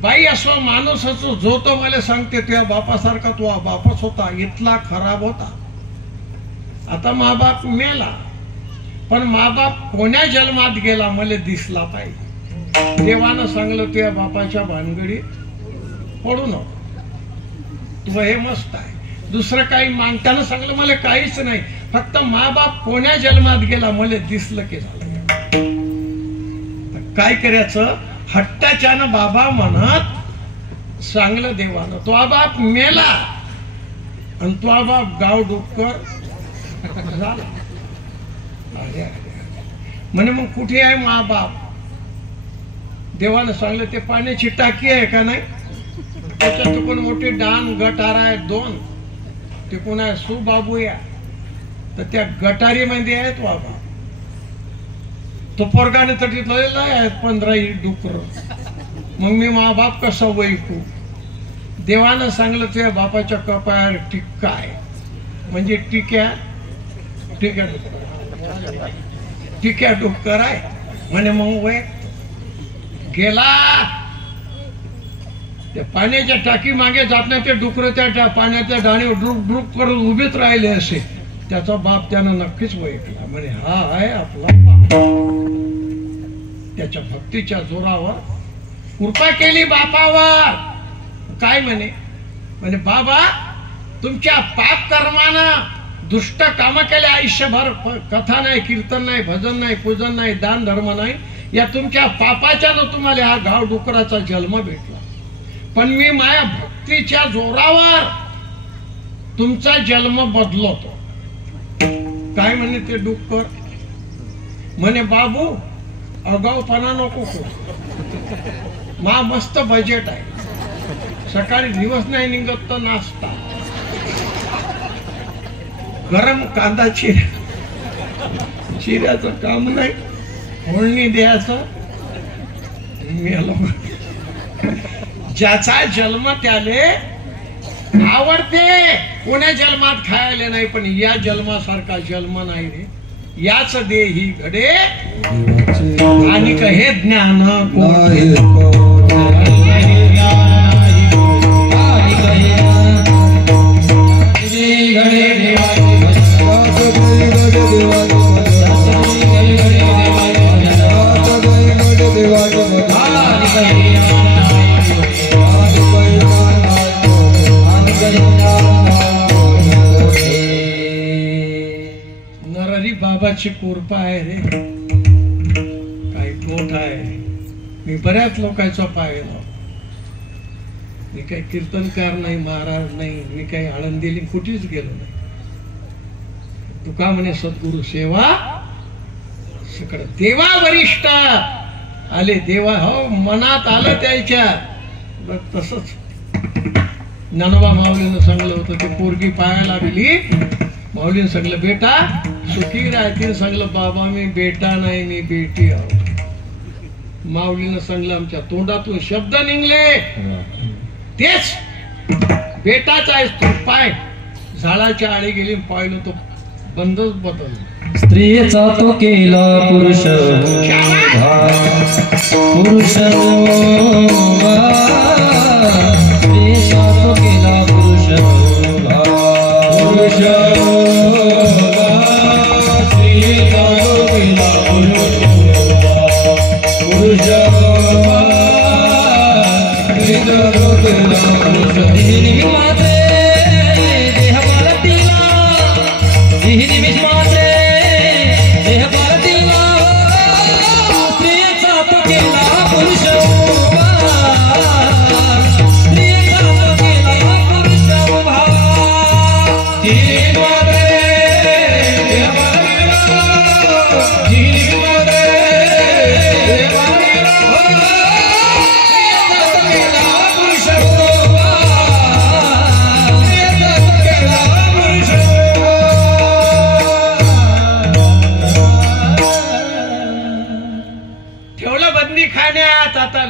बाई असो माणूस असो जो तो मला सांगते तुझ्या बापासारखा तो बापच होता. इथला खराब होता. आता मा बाप मेला पण मा बाप कोण्या जन्मात गेला मला दिसला पाहिजे. देवानं सांगलं तुझ्या बापाच्या भानगडी पडू नको. तू हे मस्त आहे. दुसरं काही मागताना सांगलं मला काहीच नाही. फक्त मा बाप कोण्या जन्मात गेला मला दिसलं की झालं. काय करायचं. हट्टाच्यानं बाबा म्हणत सांगलं देवानं तो बाप मेला आणि तो बाप गाव डुक्कर झाला. अरे म्हणे मग कुठे आहे मा बाप. देवानं सांगलं ते पाण्याची टाकी आहे का नाही. त्याच्यात कोण मोठी डान गटार आहे 2, ते कोण आहे सुबाबूया, तर त्या गटारीमध्ये आहेत बाबा. तो पोरगाने तर तिथलं आहेत 15 डुकर. मग मी मा बाप कसं वैकू? देवानं सांगलं तुझ्या बापाच्या कपाळावर टिक्का आहे, म्हणजे टिक्या डुक्कर आहे म्हणे. मग वय गेला त्या पाण्याच्या टाकी मागे जात नाही, ते डुकर त्या पाण्याच्या डाणीवर ड्रुप ड्रुप करून उभेच राहिले असे. त्याचा बाप त्यानं नक्कीच वैकला, म्हणे हा आहे आपला बाप. त्याच्या भक्तीच्या जोरावर कृपा केली बापावर. काय म्हणे बाबा तुमच्या पाप कर्मानं दुष्ट काम केले आयुष्यभर, कथा नाही, कीर्तन नाही, भजन नाही, पूजन नाही, दान धर्म नाही, या तुमच्या पापाच्यानं तुम्हाला हा गाव डुकराचा जन्म भेटला. पण मी माझ्या भक्तीच्या जोरावर तुमचा जन्म बदलवतो. काय म्हणे ते डुक्कर? म्हणे बाबू अगाऊपणा नको करू, मा मस्त बजेट आहे. सकाळी दिवस नाही निघत तर नाश्ता, गरम कांदा चिऱ्याचं काम नाही, फोडणी द्यायचं. ज्याचा जन्म त्याले आवडते. कोण्या जन्मात खायला नाही, पण या जन्मासारखा जन्म नाही रे. याच देही घडे आणि हे ज्ञान नरहरी बाबाची कृपा आहे रे. काही पोट आहे. मी बऱ्याच लोकांचा पाहिला. मी काही कीर्तनकार नाही, महाराज नाही, मी काही आळंदीली कुठेच गेलो नाही. तुका म्हणे सद्गुरु सेवा सगळं देवा वरिष्ठ आले. देवा हो मनात आलं त्याच्या. तसंच ज्ञानोबा माऊलीनं सांगलं होतं, ते पोरगी पायाला गेली. माऊलीनं सांगलं बेटा सुखी राहतील. सांगलं बाबा मी बेटा नाही, मी बेटी आहो. माऊलीनं सांगलं आमच्या तोंडातून शब्द निघले तेच बेटाचा आहे. तू पाय झाडाच्या आळी गेली, पाहिलं तो बंदच बदल. स्त्रीचा तो केला पुरुष पुरुष स्त्रीचा तो केला पुरुष पुरुष स्त्रीचा तो केला पुरुष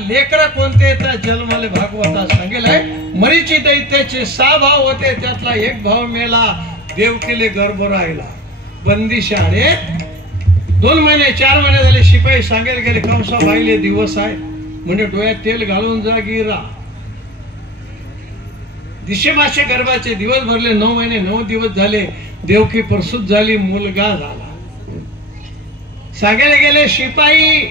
लेकर कोणते तर जन्माले भागवता सांगेलाय. मरीची दैत्याचे 6 भाव होते, त्यातला 1 भाव मेला. देवकीले गर्भ राहिला. बंदी शाळेत 2 महिने 4 महिने झाले. शिपाई सांगायला गेले कंसा भाईले दिवस आहे म्हणजे डोळ्यात तेल घालून जा गिरा. दिशेमाशे गर्भाचे दिवस भरले. 9 महिने 9 दिवस झाले. देवकी प्रसूत झाली, मुलगा झाला. सांगायला गेले शिपाई.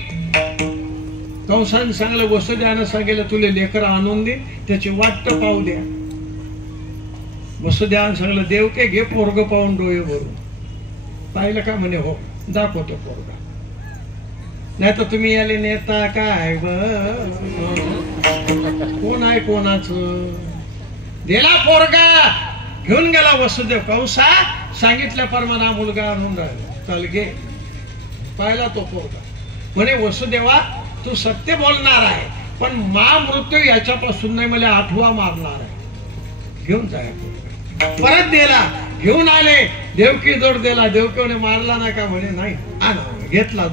कंसाने सांगलं वसुदेवानं सांगितलं तुले लेकर आणून दे, त्याची वाट पाहू द्या. वसुदेवानं सांगलं देवके घे पोरग पाहून डोळे भरून. पाहिलं का? म्हणे हो दाखवतो पोरगा. नाही तर तुम्ही याले नेता काय कोण आहे कोणाचं? दिला पोरगा घेऊन गेला वसुदेव. कंसा सांगितल्या परमाना मुलगा आणून राहिला. चल घे. पाहिला तो पोरगा. म्हणे वसुदेवा तू सत्य बोलणार आहे, पण मृत्यू याच्यापासून नाही, मला 8वा मारणार आहे, घेऊन जाय. परत दिला, घेऊन आले, देवकी जोड दिला. देवकीने मारला नाही का? म्हणे नाही. घेतला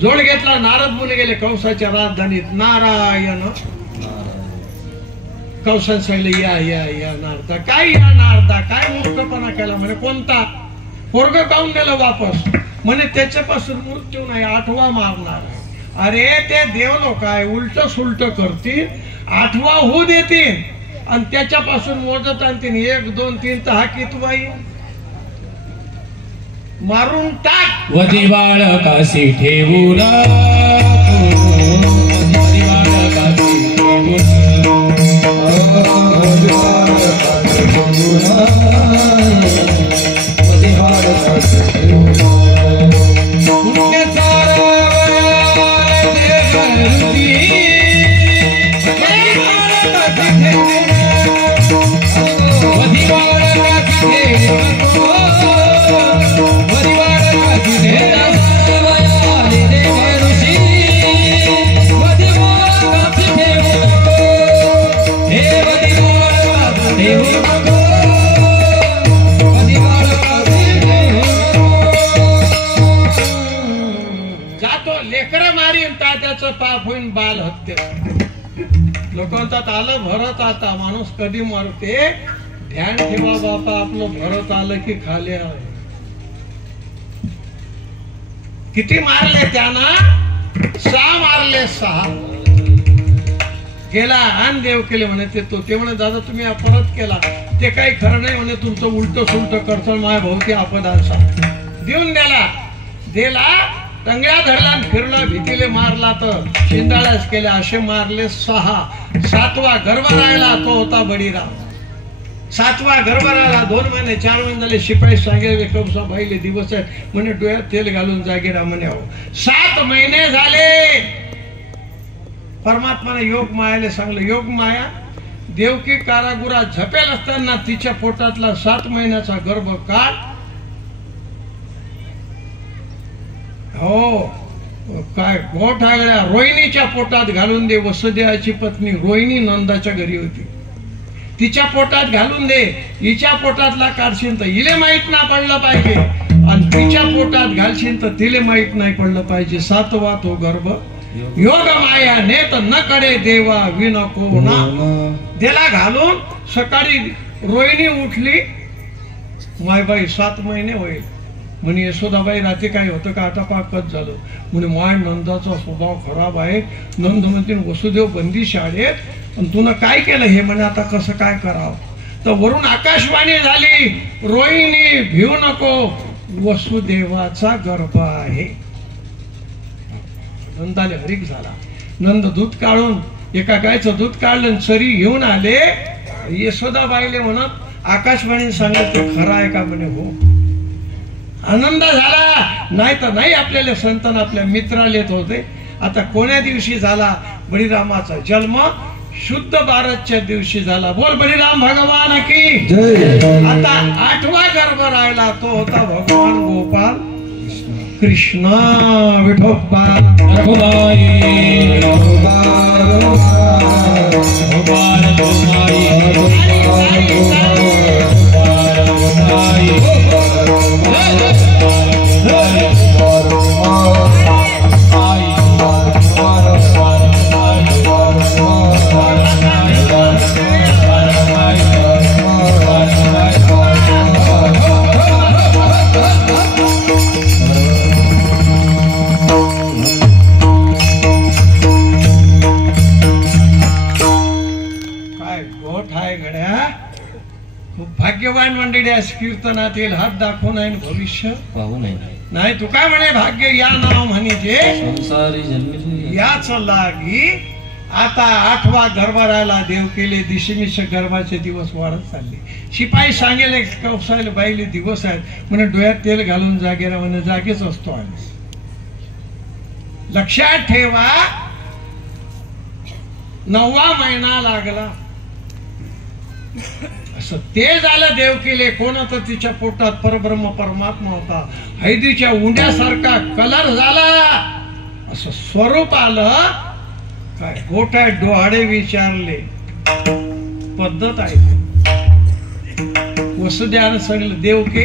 जोड घेतला. नारद मुनी गेले कंसाच्या राजधानीत. नारायण कंसन सांगितलं, या या या नारदा. काय या नारदा, काय मूर्खपणा केला? म्हणे कोणता? पोरग काऊन गेलं वापस? म्हणे त्याच्यापासून मृत्यू नाही, 8वा मारणार आहे. अरे ते देव लोक आहे, उलट सुलट करतील, 8वा होऊ देतील आणि त्याच्यापासून मोजत आणतील. 1 2 3 तर हा कितवा येईल? मारून टाक. वधी बाळकाशी ठेवून पाप होईन. बाल हत्या लोक म्हणतात आलं भरत आता. माणूस कधी मरते? ध्यान ठेवा बापा, आपलं भरत आलं की खाली आहे. किती मारले त्यानं? 6 मारले. 6 गेला आणि देव केले म्हणे ते म्हणे दादा तुम्ही परत केला ते काही खरं नाही म्हणे, तुमचं उलट सुलट करतो माझ्या भोवती अपदांचा. देऊन दिला टंगळ्या धरला आणि फिरला, भीतीले मारला तर शिंदाळ्याच केल्या. असे मारले 6. 7वा गर्भ राहिला, तो होता बळीराम. 7वा गर्भ राहिला. 2 महिने 4 महिने झाले. शिपाई सांगेल कंसा बाईले दिवस आहेत म्हणे, डोळ्यात तेल घालून जागे राम म्हणे. 7 महिने झाले. परमात्माने योग मायाले सांगलं, योग माया देवकी कारागृहात झपेल असताना तिच्या पोटातला 7 महिन्याचा गर्भ काढ. हो काय गोठ आगळ्या रोहिणीच्या पोटात घालून दे. वसुदेवाची पत्नी रोहिणी नंदाच्या घरी होती, तिच्या पोटात घालून दे. हिच्या पोटातला काढशील तर हिले माहित ना पडलं पाहिजे आणि तिच्या पोटात घालशील तर तिले माहित नाही पडलं पाहिजे. 7वा तो गर्भ योग माया नेत न कडे देवा विन कोणा. दिला घालून. सकाळी रोहिणी उठली, मायबाई 7 महिने होईल म्हणे. यशोदाबाई रात्री काय होतं का? आता पाकच झालं म्हणे. माय नंदाचा स्वभाव खराब आहे. नंद म्हणते वसुदेव बंदी शाळेत आणि तुला काय केलं हे म्हणे. आता कसं काय करावं? तर वरून आकाशवाणी झाली, रोहिणी भिऊ नको, वसुदेवाचा गर्भ आहे. नंदाले हरिक झाला. नंद दूध काढून एका गायचं दूध काढलं, सरी घेऊन आले. यशोदाबाईले म्हणत आकाशवाणी सांगत ते खरं आहे का? म्हणे हो. आनंद झाला. नाही तर नाही, आपल्याला संतान आपल्या मित्राला येत होते. आता कोण्या दिवशी झाला? बळीरामाचा जन्म शुद्ध 12च्या दिवशी झाला. बोल बळीराम भगवान की जय. आता 8वा गर्भ राहिला, तो होता भगवान गोपाल कृष्ण विठोबा. भाग्यवान मंडळी कीर्तनात येईल हात दाखवून आहे भविष्य पाहू नये. नाही तू काय म्हणे भाग्य या नाव म्हणजे संसारी जन्मी याच लागी. आता 8वा गर्भ राहिला. देव केले दिशमिष गर्भाचे दिवस वाढत चालले. शिपाई सांगेले कौसायला बाईले दिवस आहेत म्हणे. डोळ्यात तेल घालून जागेला म्हणे. जागेच असतो आम्ही. लक्षात ठेवा. 9वा महिना लागला. असं ते झालं. देव केले कोण होतं तिच्या पोटात? परब्रह्म परमात्मा होता. हैदीच्या उंड्यासारखा कलर झाला. असं स्वरूप आलं. काय गोठ्यात डोहाळे विचारले, पद्धत आहे. वसुदेवानं सांगितलं, देवके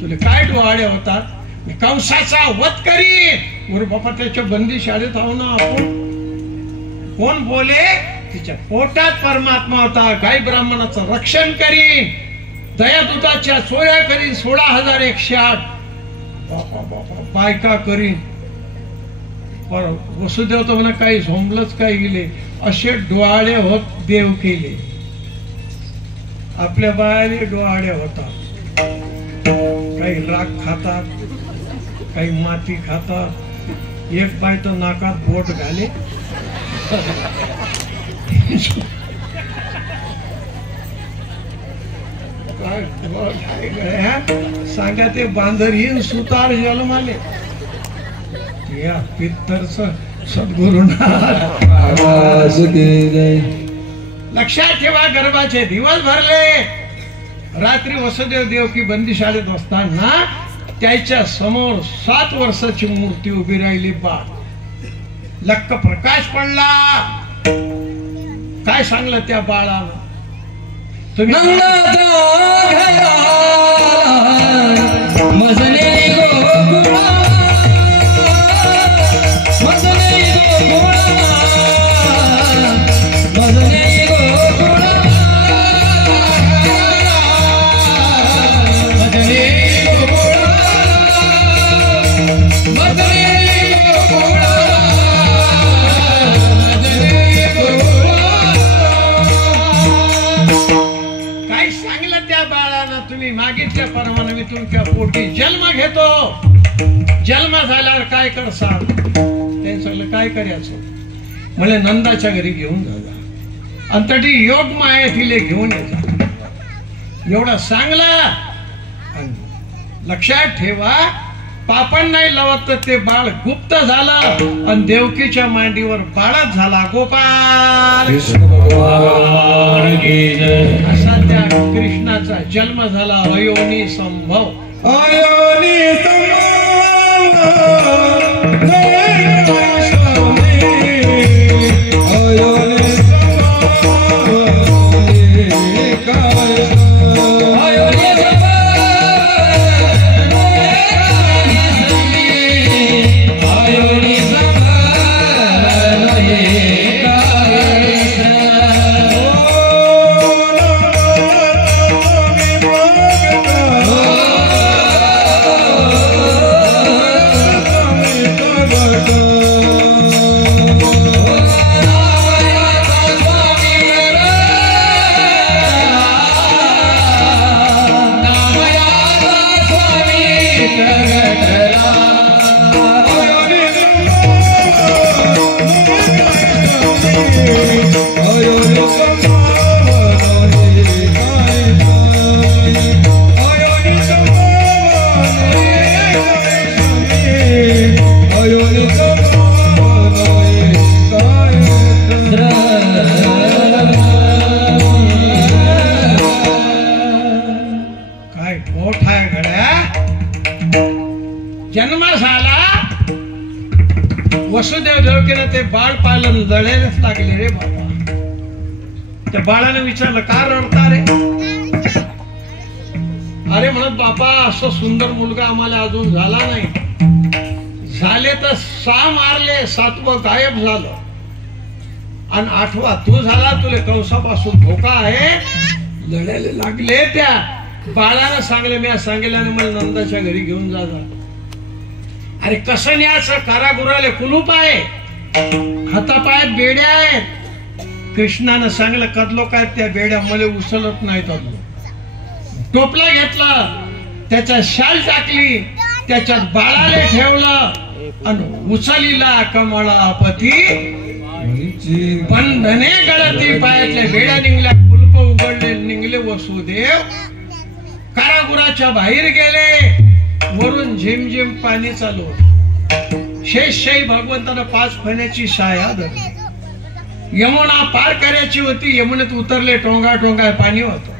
तुला काय डोहाळे होतात? मी कंसाचा वध करीन. अरे बापा, त्याच्या बंदी शाळेत आहो ना आपण. कोण बोले? तिच्या पोटात परमात्मा होता. गाई ब्राह्मणाचं रक्षण करीन, दयादूताच्या चोऱ्या करीन, 16,108 बापा बापा बायका करीन. पर वसुदेव तर म्हणा काही झोंबलंच काय गेले. असे डोहाळे होत देव केले. आपल्या बायाने डोहाळे होतात. काही राख खातात, काही माती खातात. एक बाय तर नाकात बोट घाले. सांगा ते बांधरीन सुतार जन्माले. या पित्तरच सद्गुरुनाथ लक्षात ठेवा. गर्भाचे दिवस भरले. रात्री वसुदेव देवकी बंदीशाळेत असताना त्याच्या समोर 7 वर्षाची मूर्ती उभी राहिली. बाळ लक्क प्रकाश पडला. काय सांगलं त्या बाळानं? तुम्ही मागितल्या परमाने मी तुमच्या पोटी जन्म घेतो. जन्म झाल्यावर काय करसाल? त्यांनी सांगितलं काय करायचं? म्हणजे नंदाच्या घरी घेऊन जा. अंतटी योग माये तिले घेऊन येतात. एवढं सांगलं. लक्षात ठेवा, पापण नाही लावत तर ते बाळ गुप्त झालं आणि देवकीच्या मांडीवर बाळच झाला. गोपाल असा त्या कृष्णाचा जन्म झाला. अयोनी संभव. अयोनी जन्म झाला. वसुदेव देवकीनं ते बाळ पालन लढायलाच लागले रे बाबा. त्या बाळाने विचारलं का रडता रे? अरे म्हणत बाबा असं सुंदर मुलगा आम्हाला अजून झाला नाही. झाले तर 6 मारले, 7वं गायब झालं आणि 8वा तू झाला. तुला कंसापासून धोका आहे. लढायला लागले. त्या बाळानं सांगले, मी सांगितल्याने मला नंदाच्या घरी घेऊन जा. अरे कसं न्यायचं? कारागुराले कुलूप आहे, हातापायात बेड्या आहेत. कृष्णानं सांगलं कदलो काय त्या बेड्या मला उचलत नाहीत. टोपला घेतला, त्याच्या शाल टाकली, त्याच्यात बाळाले ठेवलं आणि उचलीला कमळापती बंधने गळती. पायातल्या बेड्या निघल्या, कुलप उघडले, निघले. वसुदेव कारागुराच्या बाहेर गेले. वरून झिमझिम पाणी चालू. शेषशाही भगवंतानं 5 फण्याची शाया धरली. यमुना पार करायची होती. यमुनेत उतरले. टोंगा टोंगा पाणी होतं.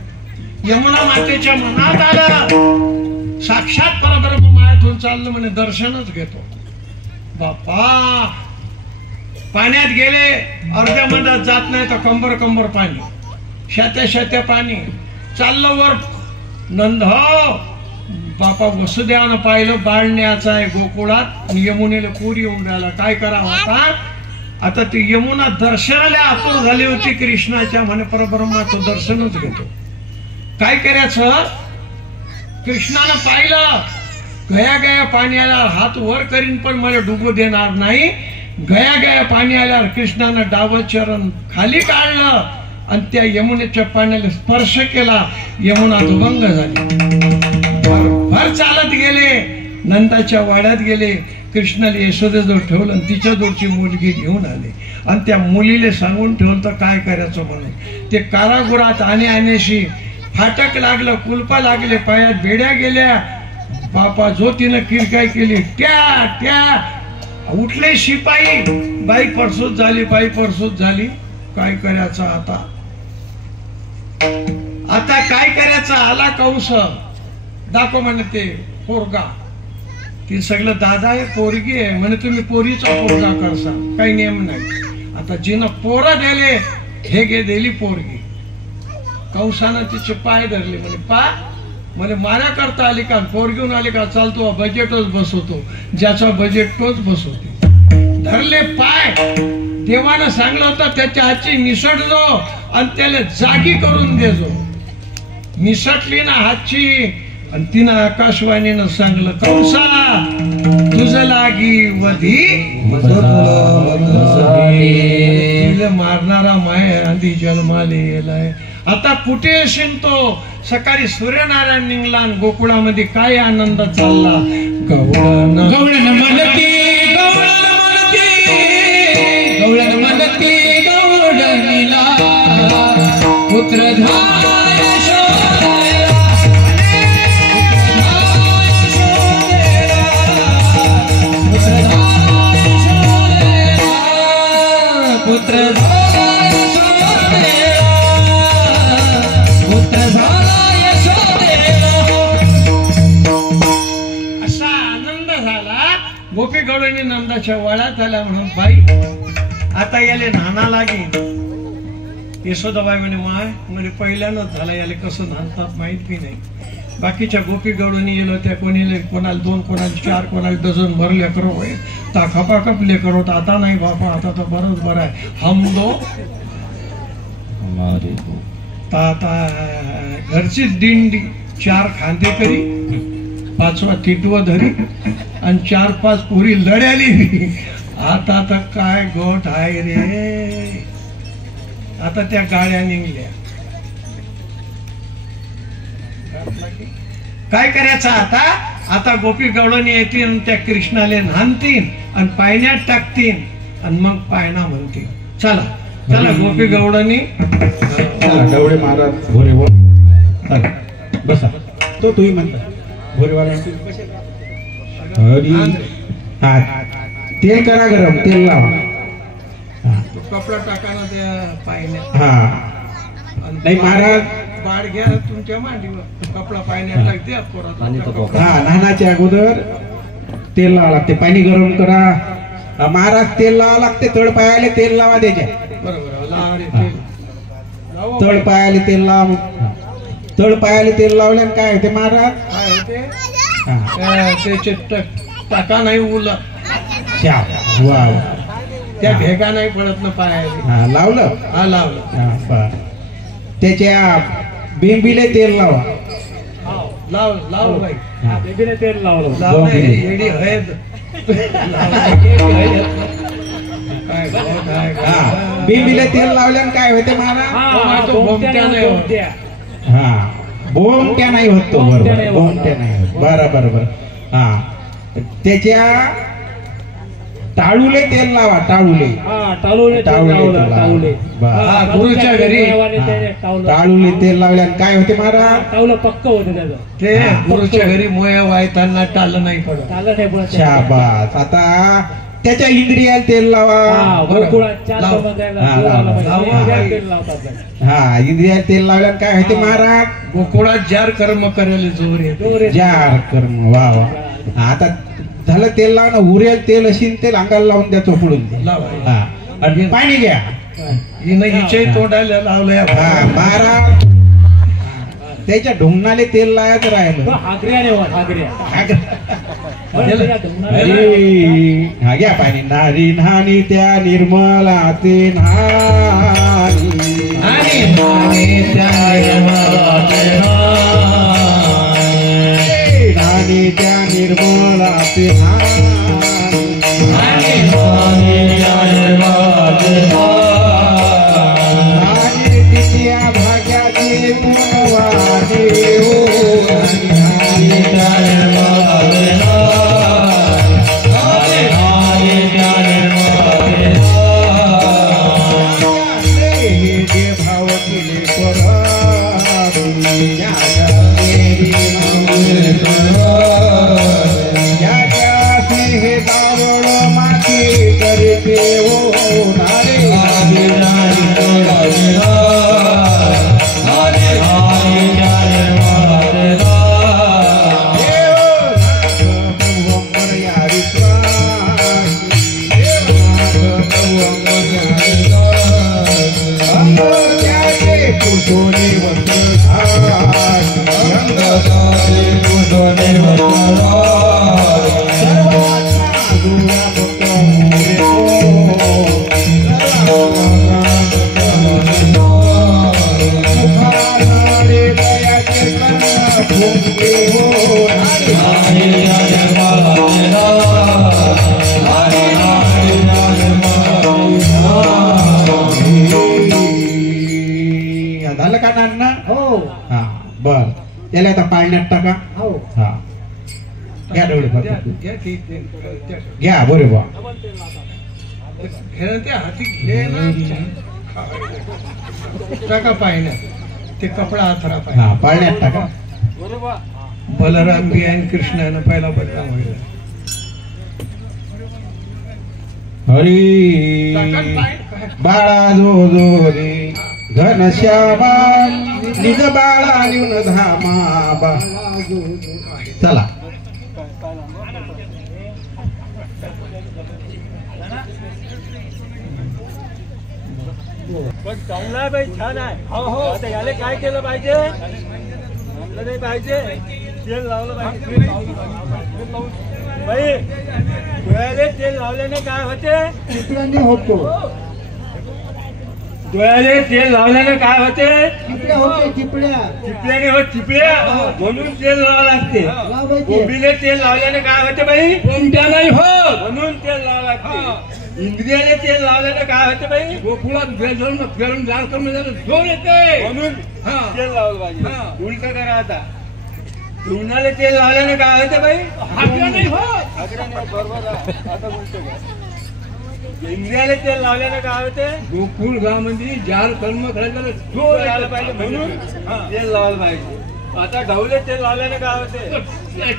यमुना मातेच्या मनात आलं, साक्षात परब्रह्म मायातून चाललं म्हणे दर्शनच घेतो. बापा पाण्यात गेले, अर्ध्या मधात जात नाही तर कंबर कंबर पाणी, शात्या पाणी चाललं वर. नंद बापा वसुदेवानं पाहिलं बाळ न्यायचं आहे गोकुळात, यमुनेला पूर येऊन राहिला, काय करावं आता ती यमुना दर्शनाला आतुर झाली होती कृष्णाच्या, म्हणे परब्रह्माचं दर्शनच घेतो. काय करायचं, कृष्णानं पाहिलं गया पाणी आल्यावर हात वर करीन पण मला डुबू देणार नाही. गया पाणी आल्यावर कृष्णानं डावं चरण खाली काढलं आणि त्या यमुनेच्या पाण्याला स्पर्श केला, यमुना दुभंग झाली. भर चालत गेले, नंदाच्या वाड्यात गेले, कृष्णाला यशोदेजवळ ठेवलं आणि तिच्या जवळची मुलगी घेऊन आले आणि त्या मुलीला सांगून ठेवलं तर काय करायचं म्हणून. ते कारागृहात आणण्याशी फाटक लागलं, कुलपा लागले, पायात बेड्या गेल्या. बापा जो तिनं किरकाय केली, त्या उठले शिपाई, बाई परसूत झाली. काय करायचं आता काय करायचं. आला कंस, दाखव म्हणे ते पोरगा. ती सगळं दादा आहे, पोरगी आहे म्हणे, तुम्ही पोरीचा पोरगा करसा, काही नियम नाही. आता जिनं पोरं दिले, हे गे दिली पोरगी. कंसानं तिचे पाय धरले, म्हणे मारा करता आली का, पोर घेऊन आली का, चालतो बजेटच बसवतो, ज्याचा बजेट तोच बसवतो. धरले पाय, देवानं सांगलं होतं त्याच्या हातची निसटजो आणि त्याला जागी करून देजो. निसटली ना हातची आणि तिनं आकाशवाणीनं सांगलं, कंसा तुझं लागी वधी मारणारा माय आधी जन्माले येलाय. आता कुठे असेल तो, सकाळी सूर्यनारायण निघला आणि गोकुळामध्ये काय आनंद चालला. गवळण म्हणती गवळणीला पुत्र गोपी गवळणी नंदाच्या वळात आल्या. म्हणून बाई आता याले नाना लागे. यशोदाबाई म्हणे पहिल्यानंच झाला, याले कसं नांदतात माहिती नाही. बाकीच्या गोपी गवळणी येलो त्या कोणाला 2, कोणाला 4, कोणाला डझन भर लेकरो होय, ता खपाखप लेकरो. आता नाही बापा, आता तर बरंच बरं आहे. हम दो आता घरचीच दिंडी, 4 खांदेकरी, 5वा तिटवा धरी आणि 4-5 पुरी लढ्याली. आता तर काय गोठ आहे रे. आता त्या गाड्या निघल्या, काय करायचं आता गोपी गवळणी येतील, त्या कृष्णाला नांदतील आणि पायण्यात टाकतील आणि मग पायना म्हणतील. चला गोपी गवळणी. गवळे महाराज भोरे बसा, तो तुम्ही म्हणता भोरेवाल्यांची हा तेल करा गरम, तेल लावा. कपडा टाकाना त्या पायण्यात. हा नाही महाराज, बाळ घ्या तुमच्या मांडीवर, कपडा पायण्यात टाकते. हा नानाच्या अगोदर तेल लावा लागते, पाणी गरम करा. महाराज तेल लावा लागते, तळ पायाले तेल लावा त्याच्या. बरोबर, तळ पायाले तेल लावा. तळ पायाले तेल लावल्याने काय होते महाराज? काय होते? त्याचे टाका नाही उला, त्या भेगा नाही पडत ना पायाला. लावलं? हा लावलं. त्याच्या बेंबीले तेल लावा. लाव बाई, बेबीने तेल लावलं. येडी हळद. बेंबीले तेल लावल्याने काय होते महाराज? हा बोमट्या नाही होत तो. बरोबर, बोमट्या नाही होत. बरोबर. हा त्याच्या टाळूले तेल लावा. टाळूले गुरुच्या घरी टाळूले तेल लावल्याने काय होते महाराज? टावलं पक्क होतं त्याचं. ते गुरुच्या घरी मोया वायताना टाळलं नाही पडत. शाबास. आता त्याच्या इंद्रियाला तेल लावा. हा इंद्रियाला तेल लावल्याने काय होते महाराज? गोकुळात जार कर्म करायला जोर येतो. जार कर्म. वा. आता झालं तेल लावणं. उरेल तेल अशी तेल अंगाला लावून द्या, चोपडून द्या. लावा. हा आणि पाणी घ्या. हिनं हिच्याही तोंडाला लावलंय हा मारा. त्याच्या ढुंगणाले तेल लावायचं राहिलं. हागऱ्याने हो, हागऱ्या. हा घ्या पाणी. नारी नानी त्या निर्मला ते नानी. आणि नानी त्या निर्मला ते नानी त्या निर्मला ते नानी. तिच्या भाग्याचे पुनवादे हो. जे भाव केले हे गावळ माती करते हो. झालं का नाना? हो. हा बर. त्याला आता पाळण्यात टाका. हो. हा घ्या डोळे फक्त. घ्या ते घ्या बरोबर. घे ते हाती घे ना. टाका पाहिजे ते कपडा हातरा पाहिजे. हा पाळण्यात टाका. बलराम बी आणि कृष्णानं पहिला बदनाम होईल. हरी बाळा जो जो रे घनश्यामा निज बाळा लिहून धामा बा. चला पण चांगला बाई छान आहे. हो हो. आता याला काय केलं पाहिजे? आपलं नाही पाहिजे. तेल लावलं पाहिजे. बाई डोळ्याले तेल लावल्याने काय होते? चिपळ्याने होतो. डोळ्याले तेल लावल्याने काय होते? चिपळ्या होते. चिपळ्या चिपल्याने होत चिपल्या. म्हणून तेल लावावं लागते. लावायचे. कोंबडीले तेल लावल्याने काय होते बाई? कोंबड्या नाही होत. म्हणून तेल लावावं लागते. इंद्रियाले तेल लावल्याने काय होते बाई? गोकुळात फिरून जाल कमी झालं झोप येते. म्हणून तेल लावलं पाहिजे. उलट करा आता. तृणाले तेल लावल्याने काय होते बाई? हागरा नाही होत. हागरा नाही होत. बरोबर आहे. आता उलट करा. इंद्रियाले तेल लावल्याने काय होते? गोकुळ गावामध्ये जार कर्म करायचं जोर यायला पाहिजे. म्हणून तेल लावायला पाहिजे. आता ढवले तेल लावल्याने काय होते?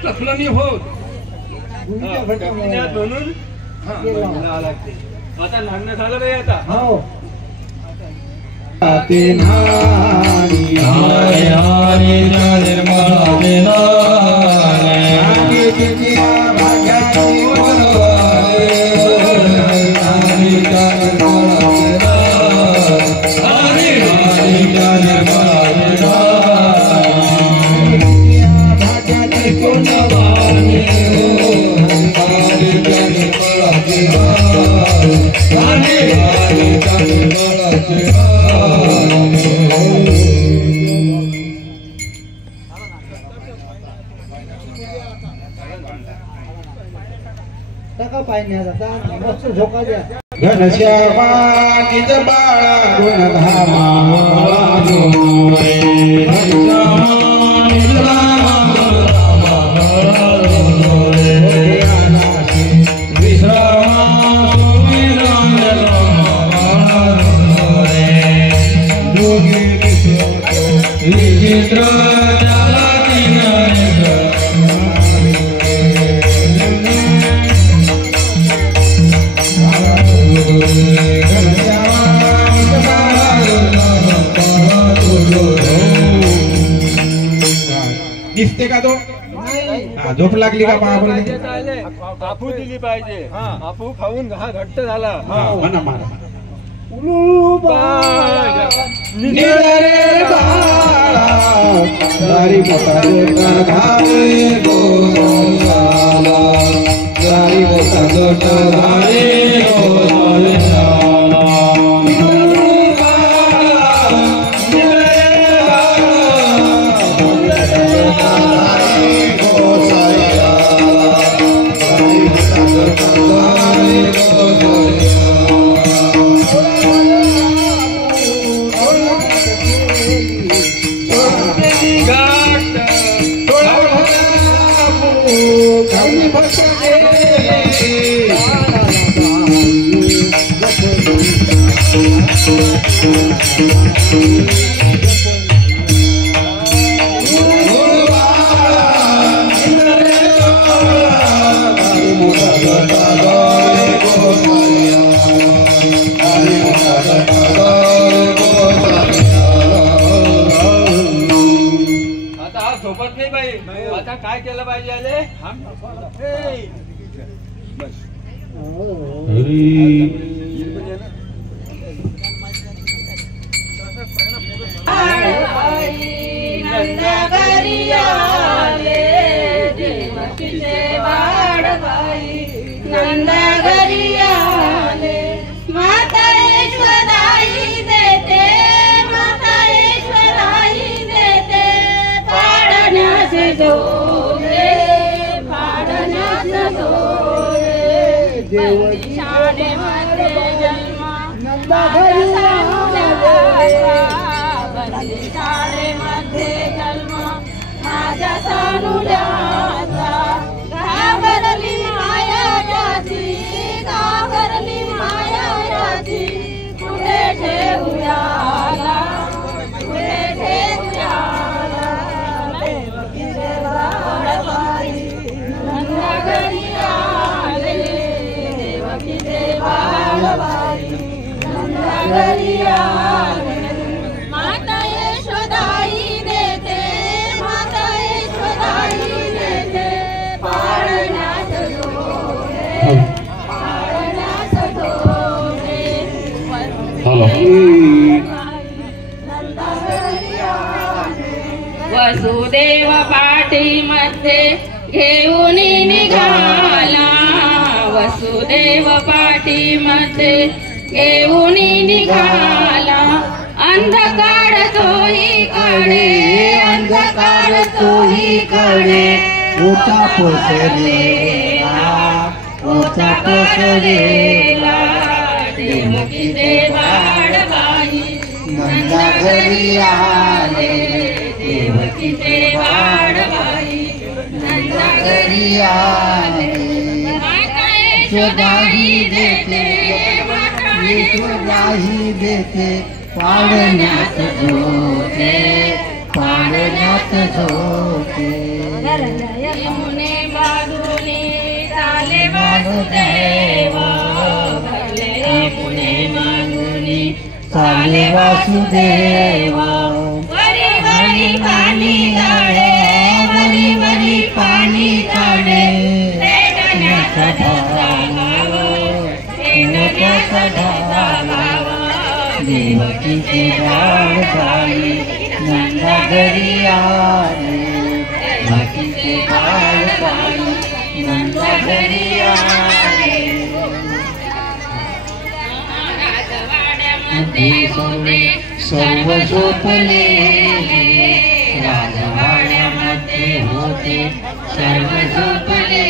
टकलं नाही होत. म्हणून लावावं लागते. आता लग्न झालं बाई. आता हो. ते नानी तिच्या भाग्याची टाका पाहिजे. मस्त झोका द्या. घनश्यामा निज बाळा गुणधामा. दिसते का तो? हा, झोप लागली का बाबा? आपू दिली पाहिजे. आपू खाऊन घट्ट झाला. म्हणा मारा. उलू बाळा निधरे बाळा दारी मोठा जोटा धारे गोसाला दारी मोठा जोटा धारे गोसाला सोबत नाही बाई आता काय केलं पाहिजे आले माता यशोदाई देते माता यशोदाई देते पाळण्यात डोळे वसुदेव पाठीमध्ये घेऊन निघाला वसुदेव पाठीमध्ये घेऊन निघाला अंधकार तोही कडे अंधकार तोही कडे ओटा पोसलेला देवकीचे बाळबाई नंदा घरी आले देवकीचे बाळबाई नंदा घरी आले माता यशोदाई देते यशोदाही देते पाळण्यात झोके पाळण्यात झोके यमुने बाजूने चाले वासुदेव भरले यमुने बाजूने चाले वासुदेव वरी वरी पाणी काढे वरी वरी पाणी काढे देण्याचा देवकीचे बाळबाई नंदा घरी आले देवकीचे बाळबाई नंदा घरी आले राजवाड्यामध्ये होते सर्व झोपले राजवाड्यामध्ये होते सर्व झोपले